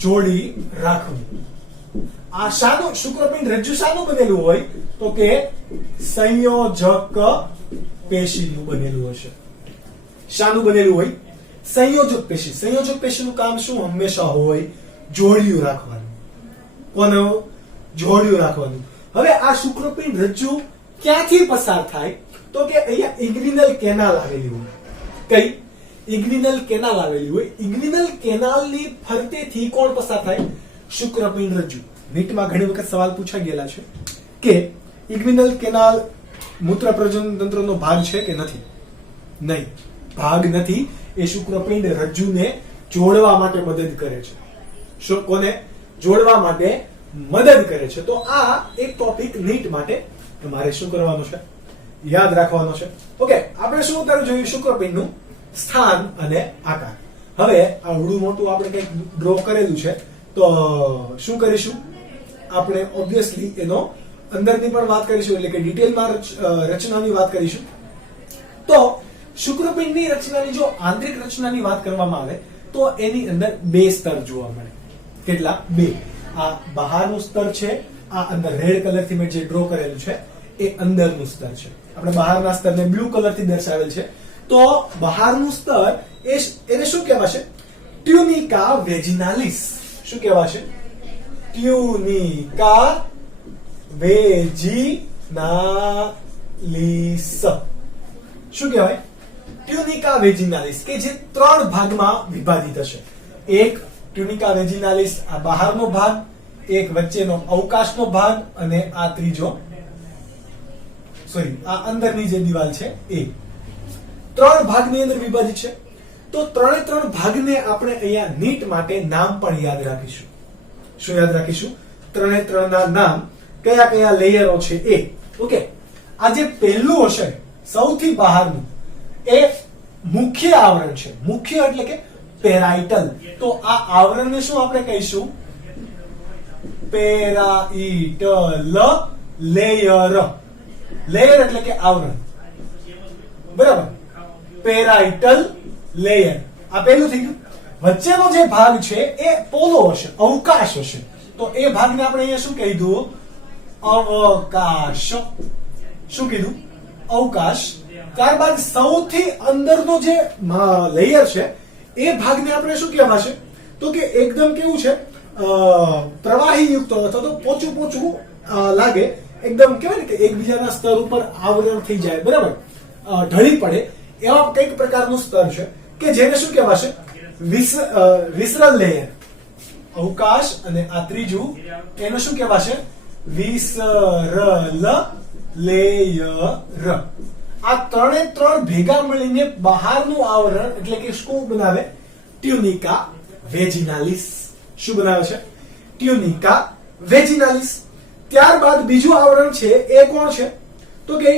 જોડી રાખવું. આ શાનું શુક્રપિંડ રજ્જુ શાનું બનેલું હોય? તો કે સંયોજક પેશીનું બનેલું હશે. શાનું બનેલું હોય? સંયોજક પેશી. સંયોજક પેશીનું કામ શું હંમેશા હોય? જોડિયું રાખવાનું. કોનું? જોડિયું રાખવાનું. હવે આ શુક્રપિંડ રજ્જુ ક્યાંથી પસાર થાય? તો કે અહીંયા ઇગ્રીનલ કેનાલ આવેલી હોય. કઈ? ઇગ્રીનલ કેનાલ આવેલી હોય. ઇગ્રીનલ કેનાલની ફરતેથી કોણ પસાર થાય? શુક્રપિંડ રજ્જુ. નીટમાં ઘણી વખત સવાલ પૂછાઈ ગયેલા છે કે ઇગ્રીનલ કેનાલ મૂત્ર પ્રજનન તંત્રનો ભાગ છે કે નથી? નહીં, ભાગ નથી. એ શુક્રપિંડ રજ્જુને જોડવા માટે મદદ કરે છે. કોને જોડવા માટે મદદ કરે છે? તો આ એક ટોપિક નીટ માટે તમારે શું કરવાનો છે? યાદ રાખવાનો છે. ઓકે, આપણે શું અત્યારે જોયું? શુક્રપિંડનું સ્થાન અને આકાર. હવે આવડું મોટું આપણે કંઈક ડ્રો કરેલું છે, તો શું કરીશું? આપણે ઓબ્વિયસલી એનો અંદરની પણ વાત કરીશું, એટલે કે ડિટેલમાં રચનાની વાત કરીશું. તો શુક્રપિંડની રચનાની જો આંતરિક રચનાની વાત કરવામાં આવે તો એની અંદર બે સ્તર જોવા મળે. કેટલા? બે. આ બહારનું સ્તર છે, આ અંદર રેડ કલરથી મેં જે ડ્રો કરેલું છે એ અંદરનું સ્તર છે. આપણે બહારના સ્તરને બ્લુ કલરથી દર્શાવેલ છે. તો બહારનું સ્તર એને શું કહેવાશે? ટ્યુનિકા વેજિનાલિસ. શું કહેવાશે? ટ્યુનિકા વેજિનાલિસ. શું કહેવાય? ટ્યુનિકા વેજિનાલિસ, કે જે 3 ભાગમાં વિભાજિત હશે. એક ટ્યુનિકા વેજિનાલિસ, આ બહારનો ભાગ, એક વચ્ચેનો અવકાશનો ભાગ, અને આ ત્રીજો આ અંદરની જે દિવાલ છે એ 3 ભાગની અંદર વિભાજિત છે. તો 3 ભાગને આપણે અહીંયા નીટ માટે નામ પણ યાદ રાખીશું. શું યાદ રાખીશું? 3 ના નામ કયા કયા લેયરો છે એ. ઓકે, આ જે પહેલું હશે સૌથી બહારનું એ મુખ્ય આવરણ છે. મુખ્ય એટલે કે પેરાઇટલ. તો આ આવરણને શું આપણે કહીશું? પેરાઇટલ લેયર. લેયર એટલે કે આવરણ, બરાબર. પેરાઇટલ લેયર, આ પહેલું થઈ ગયું. વચ્ચેનો જે ભાગ છે એ પોલો હશે, અવકાશ હશે. તો એ ભાગને આપણે અહીંયા શું કીધું? અવકાશ. શું કીધું? અવકાશ. ત્યારબાદ સૌથી અંદરનો જે લેયર છે એ ભાગને આપણે શું કહેવાશે? તો કે એકદમ કેવું છે? પ્રવાહી યુક્ત અથવા તો પોચું પોચું લાગે, એકદમ કહેવાય ને કે એકબીજાના સ્તર ઉપર આવરણ થઈ જાય, બરાબર, ઢળી પડે એવા કઈક પ્રકારનું સ્તર છે કે જેને શું કહેવાશે? વિસરલ લેયર. અવકાશ અને આ ત્રીજું એનું શું કહેવાશે? વિસરલ લેયર. આ 3 ભેગા મળીને બહારનું આવરણ એટલે કે શું બનાવે? ટ્યુનિકા વેજિનાલિસ. શું બનાવે છે? ટ્યુનિકા વેજિનાલિસ. ત્યારબાદ બીજું આવરણ છે એ કોણ છે? તો કે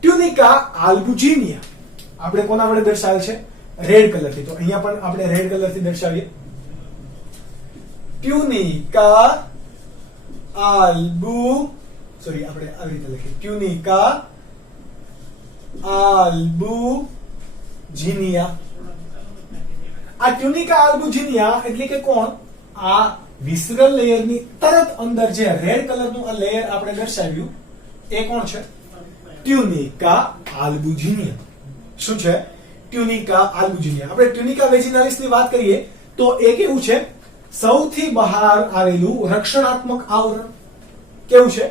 ટ્યુનિકા આલ્બુજિનિયા. આપણે કોના વડે દર્શાવેલ છે? રેડ કલરથી. તો અહીંયા પણ આપણે રેડ કલરથી દર્શાવીએ. ટ્યુનિકા આપણે આવી રીતે લખીએ. ટ્યુનિકા આલ્બુજિનિયા. આ ટ્યુનિકા આલ્બુજિનિયા એટલે કે કોણ? આ વિસરલ લેયરની તરત અંદર જે રેડ કલરનું આ લેયર આપણે દર્શાવ્યું એ કોણ છે? ટ્યુનિકા આલ્બુજિનિયા. શું છે? ટ્યુનિકા આલ્બુજિનિયા. આપણે ટ્યુનિકા વેજિનાલિસ ની વાત કરીએ તો એ કેવું છે? સૌથી બહાર આવેલું રક્ષણાત્મક આવરણ. કેવું છે?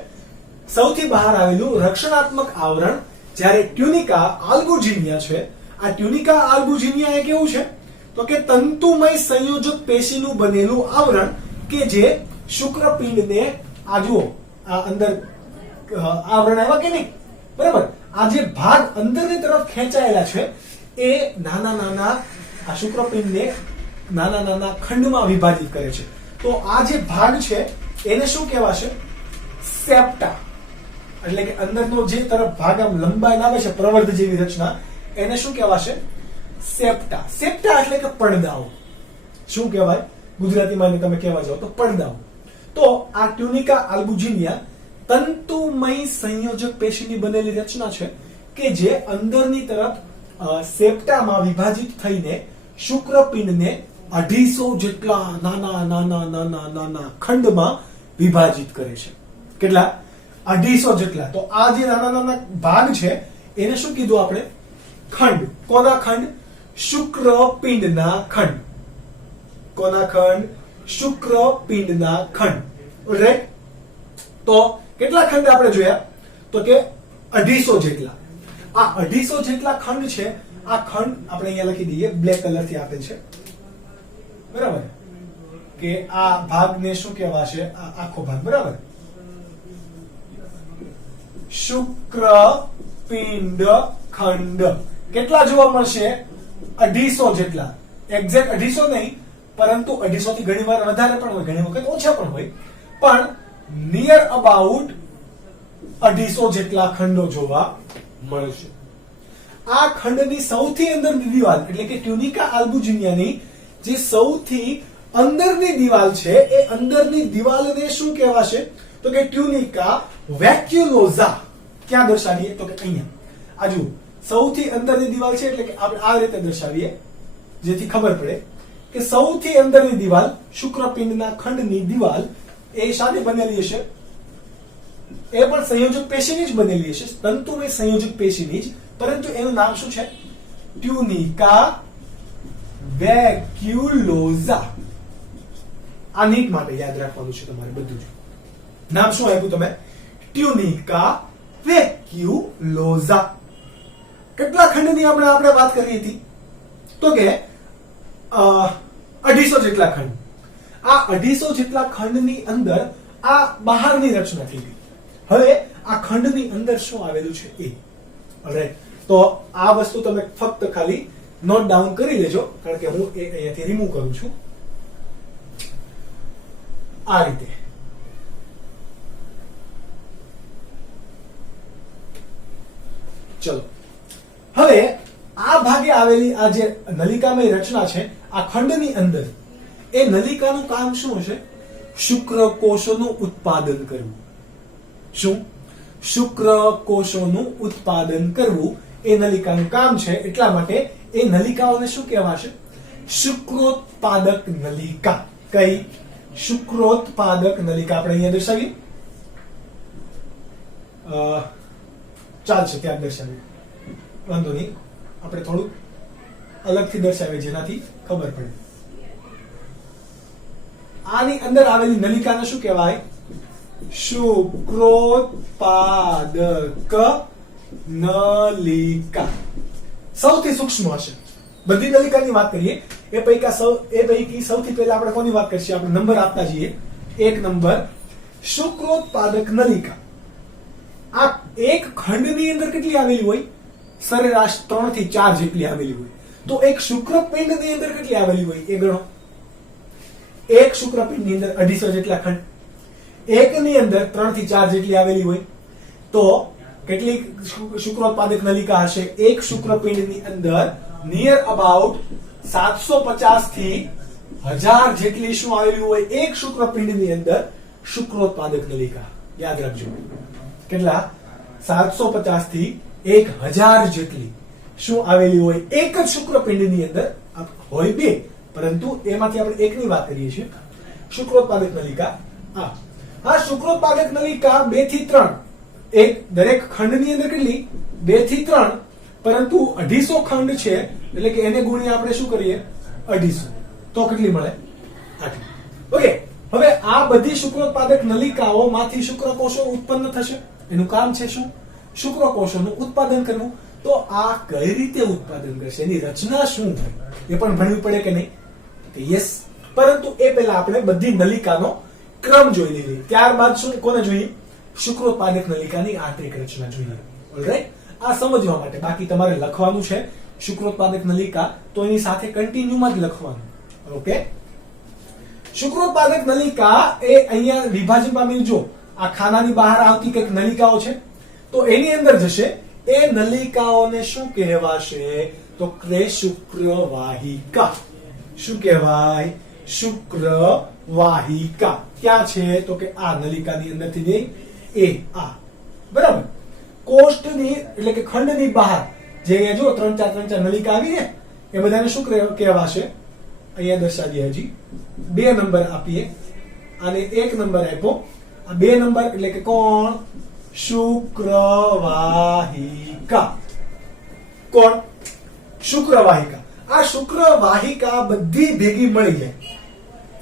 સૌથી બહાર આવેલું રક્ષણાત્મક આવરણ, જ્યારે ટ્યુનિકા આલ્બુજિનિયા છે. આ ટ્યુનિકા આલ્બુજિનિયા એ કેવું છે તો કે તંતુમય સંયોજક પેશીનું બનેલું આવરણ કે જે શુક્રપિંડને આ જુઓ આ અંદર આવરણ આવ્યા કે નહીં, બરાબર. આ જે ભાગ અંદરની તરફ ખેંચાયેલા છે એ નાના નાના આ શુક્રપિંડને નાના નાના ખંડમાં વિભાજિત કરે છે. તો આ જે ભાગ છે એને શું કહેવાશે? સેપ્ટા. એટલે કે અંદરનો જે તરફ ભાગ આમ લંબાઈને આવે છે પ્રવર્ધ જેવી રચના, એને શું કહેવાશે? સેપ્ટા. સેપ્ટા એટલે કે પડદાઓ. શું કહેવાય ગુજરાતીમાં તમે કહેવા જાવ તો પડદાઓ. તો આ ટ્યુનિકા આલ્બુજિનિયા તંતુમય સંયોજક પેશીની બનેલી રચના છે કે જે અંદરની તરફ સેપ્ટામાં વિભાજિત થઈને શુક્રપિંડને 250 જેટલા નાના નાના નાના નાના ખંડમાં વિભાજિત કરે છે. કેટલા? 250 જેટલા. તો આ જે નાના નાના ભાગ છે એને શું કીધું આપણે? ખંડ. કોના ખંડ? શુક્રપિંડના ખંડ. કોના ખંડ? શુક્રપિંડના ખંડ. રાઈટ. તો કેટલા ખંડ આપણે જોયા? તો કે 250 જેટલા. આ 250 જેટલા ખંડ છે. આ ખંડ આપણે અહીંયા લખી દઈએ, બ્લેક કલર થી આપેલ છે, બરાબર, કે આ ભાગને શું કહેવાશે? આ આખો ભાગ, બરાબર. શુક્રપિંડ ખંડ. કેટલા જોવા મળશે? 250 જેટલા. એક્ઝેક્ટ 250 નહીં, પરંતુ 250 થી ઘણી વાર વધારે પણ હોય, ઘણી વખત ઓછા પણ હોય, પણ નિયર અબાઉટ 250 જેટલા ખંડો જોવા મળશે. આ ખંડની સૌથી અંદરની દિવાલ એટલે કે ટ્યુનિકા આલ્બુજિનિયાની જે સૌથી અંદરની દિવાલ છે એ અંદરની દિવાલને શું કહેવાશે? તો કે ટ્યુનિકા વેક્યુલોઝા. ક્યાં દર્શાવીએ? તો કે અહીંયા. આ જુઓ, સૌથી અંદરની દિવાલ છે એટલે કે આપણે આ રીતે દર્શાવીએ જેથી ખબર પડે કે સૌથી અંદરની દિવાલ શુક્રપિંડના ખંડની દિવાલ એ શાની બનેલી હશે? એ પણ સંયોજક પેશીની જ બનેલી હશે, તંતુમય સંયોજક પેશીની જ, પરંતુ એનું નામ શું છે? ટ્યુનિકા વેક્યુલોઝા. આ નીટ માટે યાદ રાખવાનું છે તમારે બધું જ. નામ શું આપ્યું તમે? ટ્યુનિકા વેક્યુલોઝા. કેટલા ખંડની આપણે વાત કરી હતી? તો કે 250 જેટલા ખંડ. આ 250 જેટલા ખંડની અંદર આ બહારની રચના થઈ ગઈ. હવે આ ખંડની અંદર શું આવેલું છે એ. ઓલરાઈટ. તો આ વસ્તુ તમે ફક્ત ખાલી નોટ ડાઉન કરી લેજો, કારણ કે હું એ અહીંયાથી રિમૂવ કરું છું આ રીતે. ચલો, હવે આ ભાગે આવેલી આ જે નલિકામય રચના છે આ ખંડની અંદર, એ નલિકાનું કામ શું હશે? શુક્રકોષોનું ઉત્પાદન કરવું. શું? શુક્રકોષોનું ઉત્પાદન કરવું એ નલિકાનું કામ છે. એટલા માટે એ નલિકાઓને શું કહેવાશે? શુક્રોત્પાદક નલિકા. કઈ? શુક્રોત્પાદક નલિકા. આપણે અહીંયા દર્શાવીએ, ચાલશે ત્યાં દર્શાવીએ, વાંધો નહીં. આપણે થોડું અલગથી દર્શાવીએ જેનાથી ખબર પડે. આની અંદર આવેલી નલિકાને શું કહેવાય? શુક્રોત્પાદક નલિકા. સૌથી સૂક્ષ્મ હશે. બધી નલિકાની વાત કરીએ એ પૈકી સૌથી પહેલા આપણે કોની વાત કરીશું? આપણે નંબર આપતા જઈએ. 1 નંબર શુક્રોત્પાદક નલિકા. આ એક ખંડની અંદર કેટલી આવેલી હોય? સરેરાશ 3 થી 4 જેટલી આવેલી હોય. તો એક શુક્રપિંડની અંદર કેટલી આવેલી હોય એ ગણો. એક શુક્રપિંડની અંદર 250 જેટલા ખંડ, એકની અંદર 3 થી 4 જેટલી આવેલી હોય. તો કેટલી શુક્રોત્પાદક નલિકા હશે? એક શુક્રપિંડની અંદર નિયર અબાઉટ 750 થી 1000 જેટલી શું આવેલી હોય? એક શુક્રપિંડની અંદર શુક્રોત્પાદક નલિકા. યાદ રાખજો. કેટલા? 750 થી 1000 જેટલી શું આવેલી હોય? એક જ શુક્રપિંડની અંદર. હોય બે, પરંતુ એમાંથી આપણે એકની વાત કરીએ છીએ. શુક્રોત્પાદક નલિકા. હા, શુક્રોત્પાદક નલિકા 2 થી 3. એક દરેક ખંડની અંદર કેટલી? 2 થી 3, પરંતુ 250 ખંડ છે એટલે કે એને ગુણ્યા આપણે શું કરીએ? 250. તો કેટલી મળે? 8. ઓકે, હવે આ બધી શુક્રોત્પાદક નલિકાઓમાંથી શુક્રકોષો ઉત્પન્ન થશે. એનું કામ છે શું? શુક્રકોષોનું ઉત્પાદન કરવું. તો આ કઈ રીતે ઉત્પાદન કરશે, એની રચના શું હોય એ પણ ભણવી પડે કે નહીં? યસ. પરંતુ એ પહેલા આપણે બધી નલિકાનો ક્રમ જોઈ લઈએ. ત્યારબાદ શું કોને જોઈએ? શુક્રોત્પાદક નલિકાની આંતરિક રચના જોઈએ. ઓલરાઈટ, આ સમજવા માટે. બાકી તમારે લખવાનું છે શુક્રોત્પાદક નલિકા, તો એની સાથે કન્ટિન્યુમાં જ લખવાનું. ઓકે, શુક્રોત્પાદક નલિકા એ અહીંયા વિભાજન પામી. જો આ ખાનાની બહાર આવતી કઈક નલિકાઓ છે, તો એની અંદર જશે. એ નલિકાઓને શું કહેવાશે? તો કે શુક્રવાહિકા. શું કહેવાય? શુક્રવાહિકા. ક્યાં છે? તો કે આ નલિકાની અંદરથી જઈ આ બરાબર કોષ્ટની એટલે કે ખંડની બહાર જે અહીંયા જો 3-4 નલિકા આવી ને, એ બધાને શું કહેવાશે? અહીંયા દર્શાવીએ. હજી 2 નંબર આપીએ અને 1 નંબર આપ્યો. આ 2 નંબર એટલે કે કોણ? શુક્રવાહિકા. કોણ? શુક્રવાહિકા. આ શુક્રવાહિકા બધી ભેગી મળી જાય.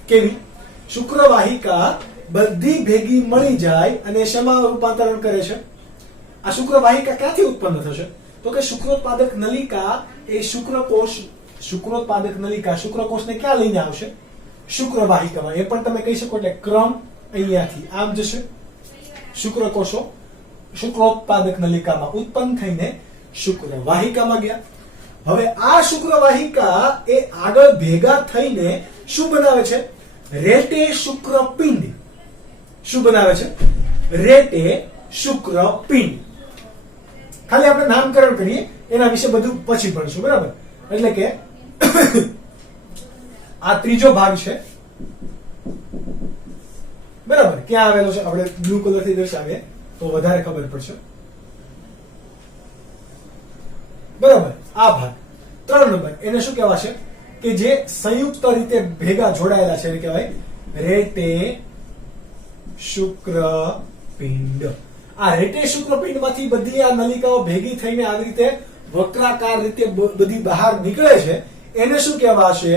કેવી? શુક્રવાહિકા બધી ભેગી મળી જાય અને શેમાં રૂપાંતરણ કરે છે? આ શુક્રવાહિકા ક્યાંથી ઉત્પન્ન થશે? તો કે શુક્રોત્પાદક નલિકા એ શુક્રોત્પાદક નલિકા શુક્રકોષને ક્યાં લઈને આવશે? શુક્રવાહિકામાં. એ પણ તમે કહી શકો એટલે ક્રમ અહીંયાથી આમ જશે. શુક્રકોષો શુક્રોત્પાદક નલિકામાં ઉત્પન્ન થઈને શુક્રવાહિકામાં ગયા. હવે આ શુક્રવાહિકા એ આગળ ભેગા થઈને શું બનાવે છે? રેટે શુક્રપિંડ. શું બનાવે છે? રેટે શુક્રપિંડ. ખાલી આપણે નામકરણ કરીએ, એના વિશે બધું પછી ભણશું. બરાબર? એટલે કે આ ત્રીજો ભાગ છે. બરાબર? ક્યાં આવેલો છે? આપણે બ્લુ કલર થી દર્શાવીએ તો વધારે ખબર પડશે. બરાબર? આ ભાગ 3 નંબર એને શું કહેવાશે? કે જે સંયુક્ત રીતે ભેગા જોડાયેલા છે એને કહેવાય રેટે શુક્રપિંડ. આ રેટે શુક્રપિંડ માંથી બધી આ નલિકાઓ ભેગી થઈને આવી રીતે વક્રાકાર રીતે બધી બહાર નીકળે છે. એને શું કહેવાશે?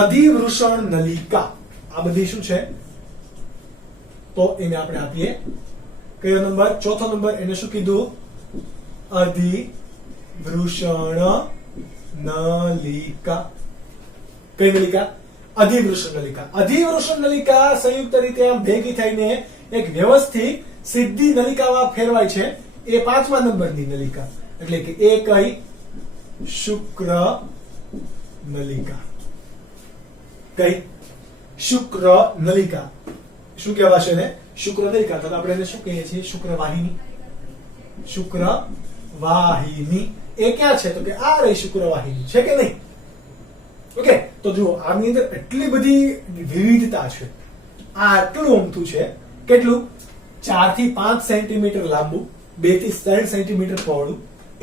અધિવૃષણ નલિકા. આ બધી શું છે? તો એને આપણે આપીએ કયો નંબર? 4થો નંબર. એને શું કીધું? અધિવૃષણ નલિકા. કઈ નલિકા? અધિવૃષણ નલિકા. અધિવૃષણ નલિકા સંયુક્ત રીતે આમ ભેગી થઈને એક વ્યવસ્થિત સીધી નલિકામાં ફેરવાય છે. એ 5મા નંબરની નલિકા. એટલે કે એ કઈ? શુક્ર નલિકા. કઈ? શુક્ર નલિકા. શું કહેવાશે ને? શુક્ર નલિકા. તો આપણે એને શું કહીએ છીએ? શુક્રવાહિની. શુક્રવાહિની એ ક્યાં છે? તો કે આ રહી શુક્રવાહિની. છે કે નહીં? ઓકે, તો જુઓ આની અંદર એટલી બધી વિવિધતા છે. આ આટલું અમથું છે. કેટલું? 4 થી 5 સેન્ટીમીટર લાંબુ, 2 થી 3 સેન્ટીમીટર પહોળું.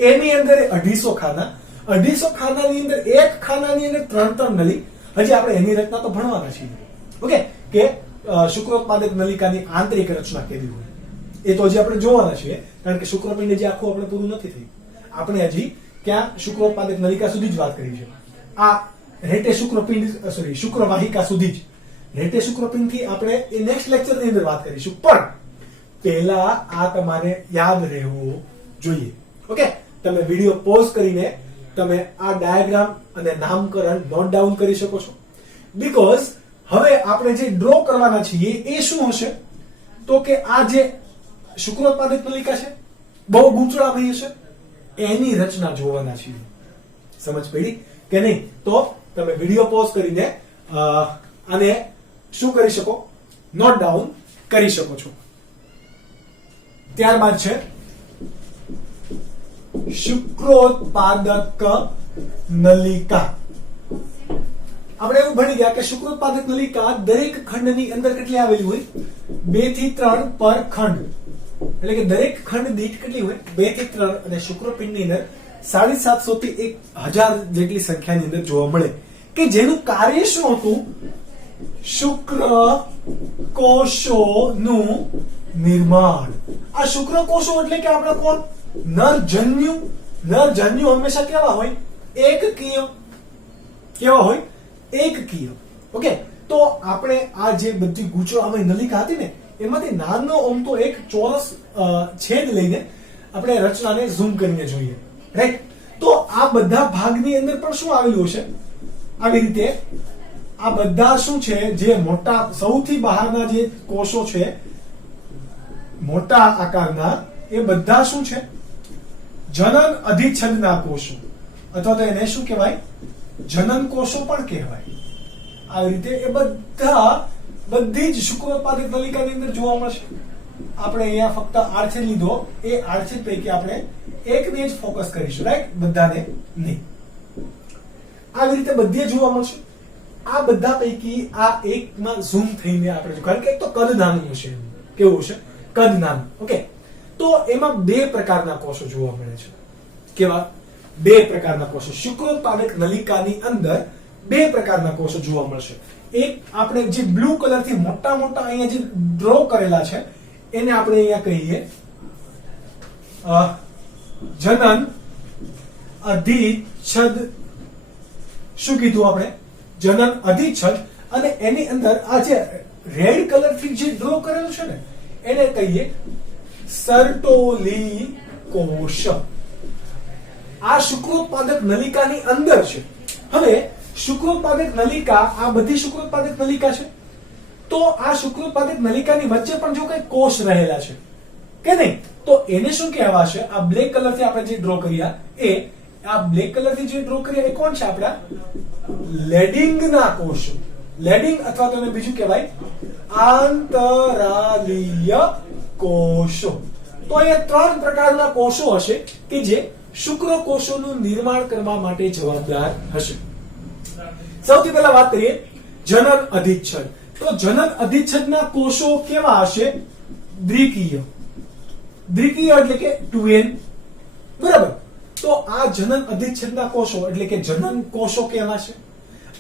એની અંદર 250 ખાના. 250 ખાનાની અંદર એક ખાનાની અંદર 3 નળી. હજી આપણે એની રચના તો ભણવાના છીએ. ઓકે, કે શુક્રોત્પાદક નલિકાની આંતરિક રચના કેવી હોય એ તો હજી આપણે જોવાના છીએ. કારણ કે શુક્રપિંડ જે આખું આપણે પૂરું નથી થયું. આપણે હજી ક્યાં શુક્રોત્પાદક નલિકા સુધી જ વાત કરી છે. આ રેટે શુક્રપિંડ શુક્રવાહિકા સુધી જ. રેટે શુક્રપિંડ થી આપણે એ નેક્સ્ટ લેક્ચર ની અંદર વાત કરીશું. પણ પહેલા આ તમારે યાદ રહેવું જોઈએ. ઓકે, તમે વિડિયો પોઝ કરીને તમે આ ડાયાગ્રામ અને નામકરણ નોટ ડાઉન કરી શકો છો. બીકોઝ હવે આપણે જે ડ્રો કરવાના છીએ એ શું હશે? તો કે આ જે શુક્રોત્પાદક નલિકા છે બહુ ગૂંચળામય હશે, એની રચના જોવાના છીએ. સમજ પડી કે નહીં? તો તમે વિડિયો પોઝ કરીને આને શું કરી શકો? નોટ ડાઉન કરી શકો છો. ત્યારબાદ છે શુક્રોત્પાદક નલિકા. આપણે એવું ભણી ગયા કે શુક્રોત્પાદક નલિકા દરેક ખંડની અંદર કેટલી આવેલી હોય? 2 થી 3 પર ખંડ. એટલે કે દરેક ખંડ દીઠ કેટલી હોય? 2 થી 3. અને શુક્રપિંડની અંદર 750 થી 1000 જેટલી સંખ્યાની અંદર જોવા મળે. કે જેનું કાર્ય શું હતું? શુક્રકોષોનું નિર્માણ. આ શુક્રકોષો એટલે કે આપણા કોણ? નરજન્યુ. નરજન્યુ હંમેશા કેવા હોય? એકકીય. કેવા હોય? એકકીય. ઓકે, તો આપણે આ જે બધી ગૂંચળામય નલિકા હતી ને એમાંથી નાનો અમથો એક ચોરસ છેદ લઈને આપણે રચનાને ઝૂમ કરીને જોઈએ, રાઈટ? તો આ બધા ભાગની અંદર પણ શું આવેલું હશે? આવી રીતે આ બધા શું છે, જે મોટા સૌથી બહારના જે કોષો છે મોટા આકારના, એ બધા શું છે? જનન અધિચ્છદના કોષો, અથવા તો એને શું કહેવાય? જનન કોષો પણ કહેવાય. આવી રીતે એ બધી જ શુક્રોત્પાદક નલિકાની અંદર જોવા મળશે. આપણે અહીંયા ફક્ત આડછેદ લીધો, એ આડછેદ પૈકી આપણે એકને જ ફોકસ કરીશું, રાઈટ? બધાને નહીં. આવી રીતે બધે જોવા મળશે. આ બધા પૈકી આ એકમાં ઝૂમ થઈને આપણે જો, કારણ કે એક તો કદ નાનું હશે. કેવું હશે? કદ નાનું. ઓકે, તો એમાં બે પ્રકારના કોષો જોવા મળે છે. કેવા? બે પ્રકારના કોષો. શુક્રોત્પાદક નલિકાની અંદર બે પ્રકારના કોષો જોવા મળશે. એક આપણે જે બ્લુ કલર થી મોટા મોટા અહીંયા જે ડ્રો કરેલા છે એને આપણે અહીંયા કહીએ જનન અધિચ્છદ. શું કીધું આપણે? જનન અધિચ્છદ. અને એની અંદર આ જે રેડ કલર થી જે ડ્રો કરેલું છે ને એને કહીએ સર્ટોલી કોષ. આ શુક્રોત્પાદક નલિકાની અંદર છે. હવે શુક્રોત્પાદક નલિકા, આ બધી શુક્રોત્પાદક નલિકા છે, તો આ શુક્રોત્પાદક નલિકાની વચ્ચે પણ જો કઈ કોષ રહેલા છે કે નહીં, તો એને શું કહેવાશે? આ બ્લેક કલર થી આપણે જે ડ્રો કર્યા એ, આ બ્લેક કલર થી જે ડ્રો કર્યા એ કોણ છે? આપણા લેડિંગના કોષો. લેડિંગ અથવા તો એને બીજું કહેવાય આંતરાલીય કોષો. તો અહીંયા ત્રણ પ્રકારના કોષો હશે કે જે શુક્રકોષોનું નિર્માણ કરવા માટે જવાબદાર હશે. સૌથી પહેલા વાત કરીએ જનન અધિચ્છદ. તો જનન અધિચ્છદના કોષો કેવા હશે? દ્વિકીય. દ્વિકીય એટલે કે 2n, બરાબર? તો આ જનન અધિચ્છદના કોષો એટલે કે જનન કોષો કહેવાશે.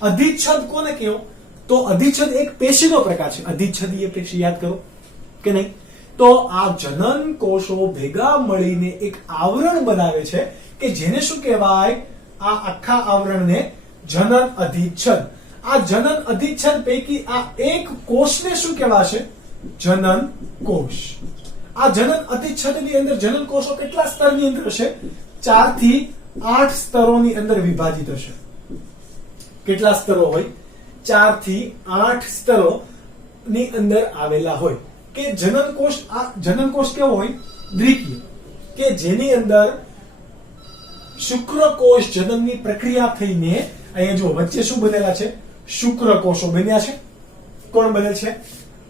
અધિચ્છદ કોને કહેવો? તો અધિચ્છદ એક પેશીનો પ્રકાર છે. અધિચ્છદીય પેશી યાદ કરો કે નહીં? તો આ જનન કોષો ભેગા મળીને એક આવરણ બનાવે છે કે જેને શું કહેવાય? આ આખા આવરણને જનન અધિચ્છદ. આ જનન અધિચ્છદ પૈકી આ એક કોષને શું કહેવાશે? જનન કોષ. આ જનન અધિચ્છદની અંદર જનન કોષો કેટલા સ્તરની અંદર હશે? 4 થી 8 સ્તરોની અંદર વિભાજિત હશે. કેટલા સ્તરો હોય? 4 થી 8 સ્તરોની અંદર આવેલા હોય. કે જનન કોષ, આ જનન કોષ કેવો હોય? દ્વિકીય, કે જેની અંદર શુક્રકોષ જનનની પ્રક્રિયા થઈને અહીંયા જો વચ્ચે શું બનેલા છે? શુક્રકોષો બન્યા છે. કોણ બને છે?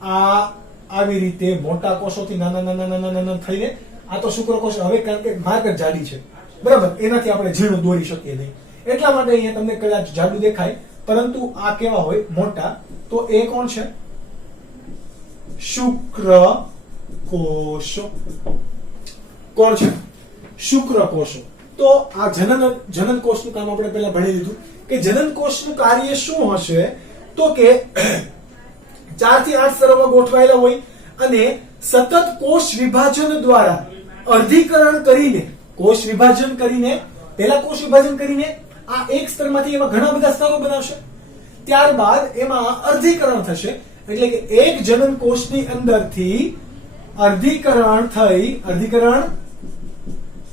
આ આવી રીતે મોટા કોષોથી નાના નાના નાના નાના થઈને આ તો શુક્રકોષ. હવે કારણ કે માર્કર જાડી છે, બરાબર, એનાથી આપણે ઝીણું દોરી શકીએ નહીં, એટલા માટે અહીંયા તમને કદાચ જાડું દેખાય, પરંતુ આ કેવા હોય? મોટા. તો એ કોણ છે? શુક્રકોષો. કોણ છે? શુક્રકોષો. તો આ જનન કોષનું કામ આપણે પહેલા ભણી લીધું કે જનન કોષનું કાર્ય શું હશે? તો કે 4 થી 8 સ્તરોમાં ગોઠવાયેલા હોય અને સતત કોષ વિભાજન દ્વારા અર્ધીકરણ કરીને, કોષ વિભાજન કરીને, પહેલા કોષ વિભાજન કરીને આ એક સ્તરમાંથી એમાં ઘણા બધા સ્તરો બનાવશે. ત્યારબાદ એમાં અર્ધીકરણ થશે, એટલે કે એક જનન કોષની અંદરથી અર્ધીકરણ થઈ, અર્ધીકરણ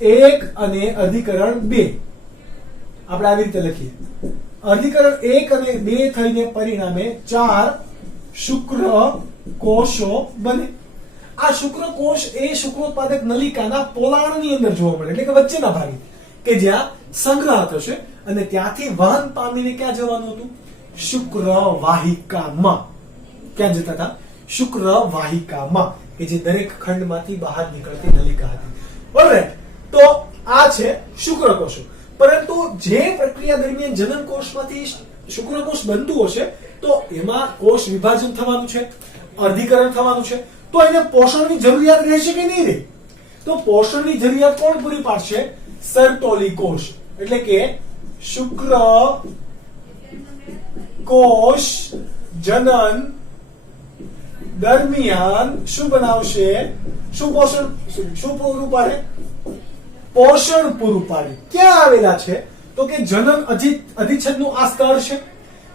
1 અને અર્ધીકરણ 2 આપણે આવી રીતે લખીએ. અર્ધીકરણ 1 અને 2 થઈને પરિણામે 4 શુક્ર કોષો બને. આ શુક્રકોષ એ શુક્રોત્પાદક નલિકાના પોલાણની અંદર જોવા મળે, એટલે કે વચ્ચેના ભાગે, કે જ્યાં સંગ્રહ થશે અને ત્યાંથી વહન પામીને ક્યાં જવાનું હતું? શુક્રવાહિકામાં. ક્યાં જતા હતા? શુક્રવાહિકામાં, કે જે દરેક ખંડમાંથી બહાર નીકળતી નલિકા હતી. ઓલરાઈટ, તો આ છે શુક્રકોષો. પરંતુ જે પ્રક્રિયા દરમિયાન જનન કોષમાંથી શુક્રકોષ બનતું હશે તો એમાં કોષ વિભાજન થવાનું છે, અર્ધીકરણ થવાનું છે, તો એને પોષણની જરૂરિયાત રહેશે કે નહીં રહે? તો પોષણની જરૂરિયાત કોણ પૂરી પાડશે? સર્ટોલી કોષ. એટલે કે શુક્ર કોષ જનન દરમિયાન શું બનાવશે? શું પોષણ, શું પૂરું પાડે? પોષણ પૂરું પાડે. ક્યાં આવેલા છે? તો કે જનન અધિચ્છદનું આ સ્તર છે,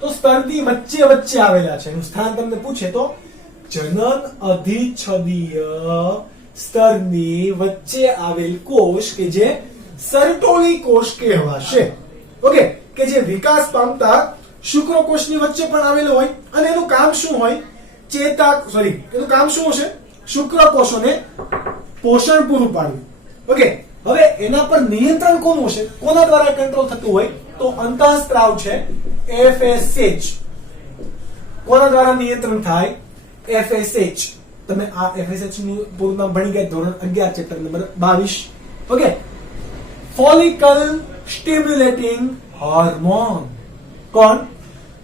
તો સ્તરની વચ્ચે વચ્ચે આવેલા છે. એનું સ્થાન તમને પૂછે તો જનન અધિચ્છદીય સ્તરની વચ્ચે આવેલ કોષ કે જે સર્ટોલી કોષ કહેવાશે. ઓકે, કે જે વિકાસ પામતા શુક્રકોષની વચ્ચે પણ આવેલો હોય અને એનું કામ શું હોય? એનું કામ શું હશે? શુક્રકોષોને પોષણ પૂરું પાડવું. ઓકે, હવે એના પર નિયંત્રણ કોનું હશે? કોના દ્વારા કંટ્રોલ થતું હોય? તો અંતઃસ્ત્રાવ છે FSH. કોના દ્વારા નિયંત્રણ થાય? FSH. તમે આ FSH નું પૂરું નામ ભણી ગયા ધોરણ 11 chapter number 22. Okay, follicle stimulating hormone. કોણ?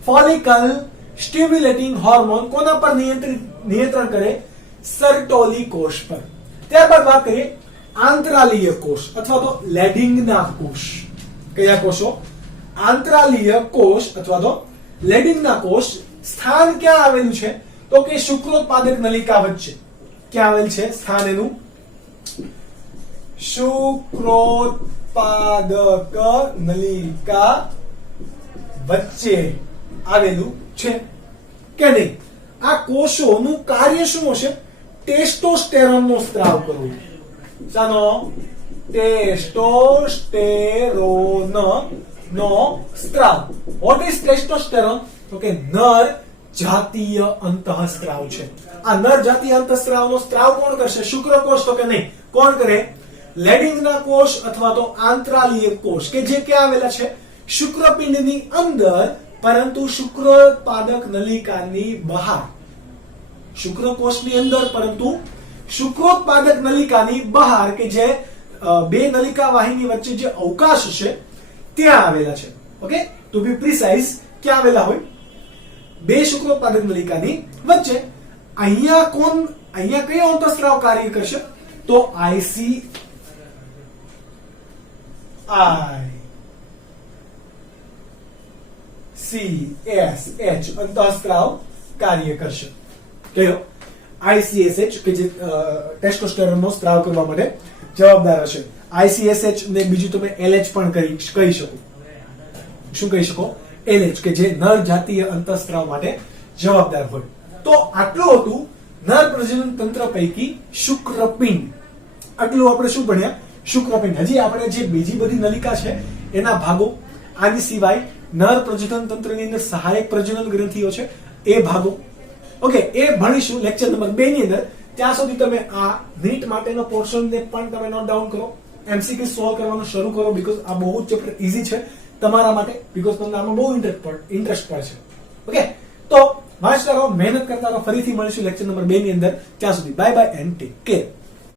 ફોલિકલ સ્ટિમ્યુલેટિંગ હોર્મોન કોના પર નિયંત્રણ કરે? સર્ટોલી કોષ પર. ત્યારબાદ વાત કરીએ આંતરાલીય કોષ અથવા તો લેડિંગના કોષ. કયા કોષો? આંતરાલીય કોષ અથવા તો લેડિંગના કોષ. સ્થાન ક્યાં આવેલું છે? તો કે શુક્રોત્પાદક નલિકા વચ્ચે. ક્યાં આવેલ છે સ્થાન એનું? શુક્રોત્પાદક નલિકા વચ્ચે આવેલું છે કે નહીં? આ કોષોનું કાર્ય શું હશે? ટેસ્ટોસ્ટેરોનનો સ્ત્રાવ કરવો. શાનો? ટેસ્ટોસ્ટેરોન નો સ્ત્રાવ. What is testosterone? તો કે નર જાતીય અંતઃસ્ત્રાવ છે. આ નર જાતીય અંતઃસ્ત્રાવનો સ્ત્રાવ કોણ કરશે? શુક્રકોષ. તો કે નહીં. કોણ કરે? લેડિંગના કોષ અથવા તો આંતરાલીય કોષ કે જે ક્યાં આવેલા છે? શુક્રપિંડની અંદર, પરંતુ શુક્રોત્પાદક નલિકાની બહાર. શુક્રકોષની અંદર પરંતુ શુક્રોત્પાદક નલિકાની બહાર, કે જે બે નલિકા વાહિની વચ્ચે જે અવકાશ છે ત્યાં આવેલા છે. ઓકે, ટુ બી પ્રિસાઇઝ ક્યાં આવેલા હોય? બે શુક્રોત્પાદક નલિકાની વચ્ચે. અહીંયા કયો અંતઃસ્ત્રાવ કાર્ય કરશે? તો ICSH અંતઃસ્ત્રાવ કાર્ય કરશે. કયો? ICSH કે જે ટેસ્ટોસ્ટેરોનનો સ્ત્રાવ કરવા માટે જવાબદાર હશે. ICSH ને બીજું તમે LH પણ કહી શકો. શું કહી શકો? LH કે જે નર જાતીય અંતઃસ્ત્રાવ માટે જવાબદાર હોય. તો આટલું હતું નર પ્રજનન તંત્ર પૈકી શુક્રપિંડ. આટલું આપણે શું ભણ્યા? શુક્રપિંડ. હજી આપણે જે બીજી બધી નલિકા છે એના ભાગો, આની સિવાય નર પ્રજનન તંત્રની અંદર સહાયક પ્રજનન ગ્રંથિઓ છે એ ભાગો, ઓકે, એ ભણીશું લેક્ચર નંબર 2 ની અંદર. ત્યાં સુધી તમે આ નીટ માટેનો પોર્શન ને પણ તમે નોટ ડાઉન કરો, એમસીક્યુ સોલ્વ કરવાનું શરૂ કરો, બીકોઝ આ બહુ જ ચેપ્ટર ઈઝી છે તમારા માટે, બીકોઝ તમને આમાં બહુ ઇન્ટરેસ્ટ પડશે. ઓકે, તો વાંચતા રહો, મહેનત કરતા રહો. ફરીથી મળીશું લેક્ચર નંબર 2 ની અંદર. ત્યાં સુધી bye bye and take care.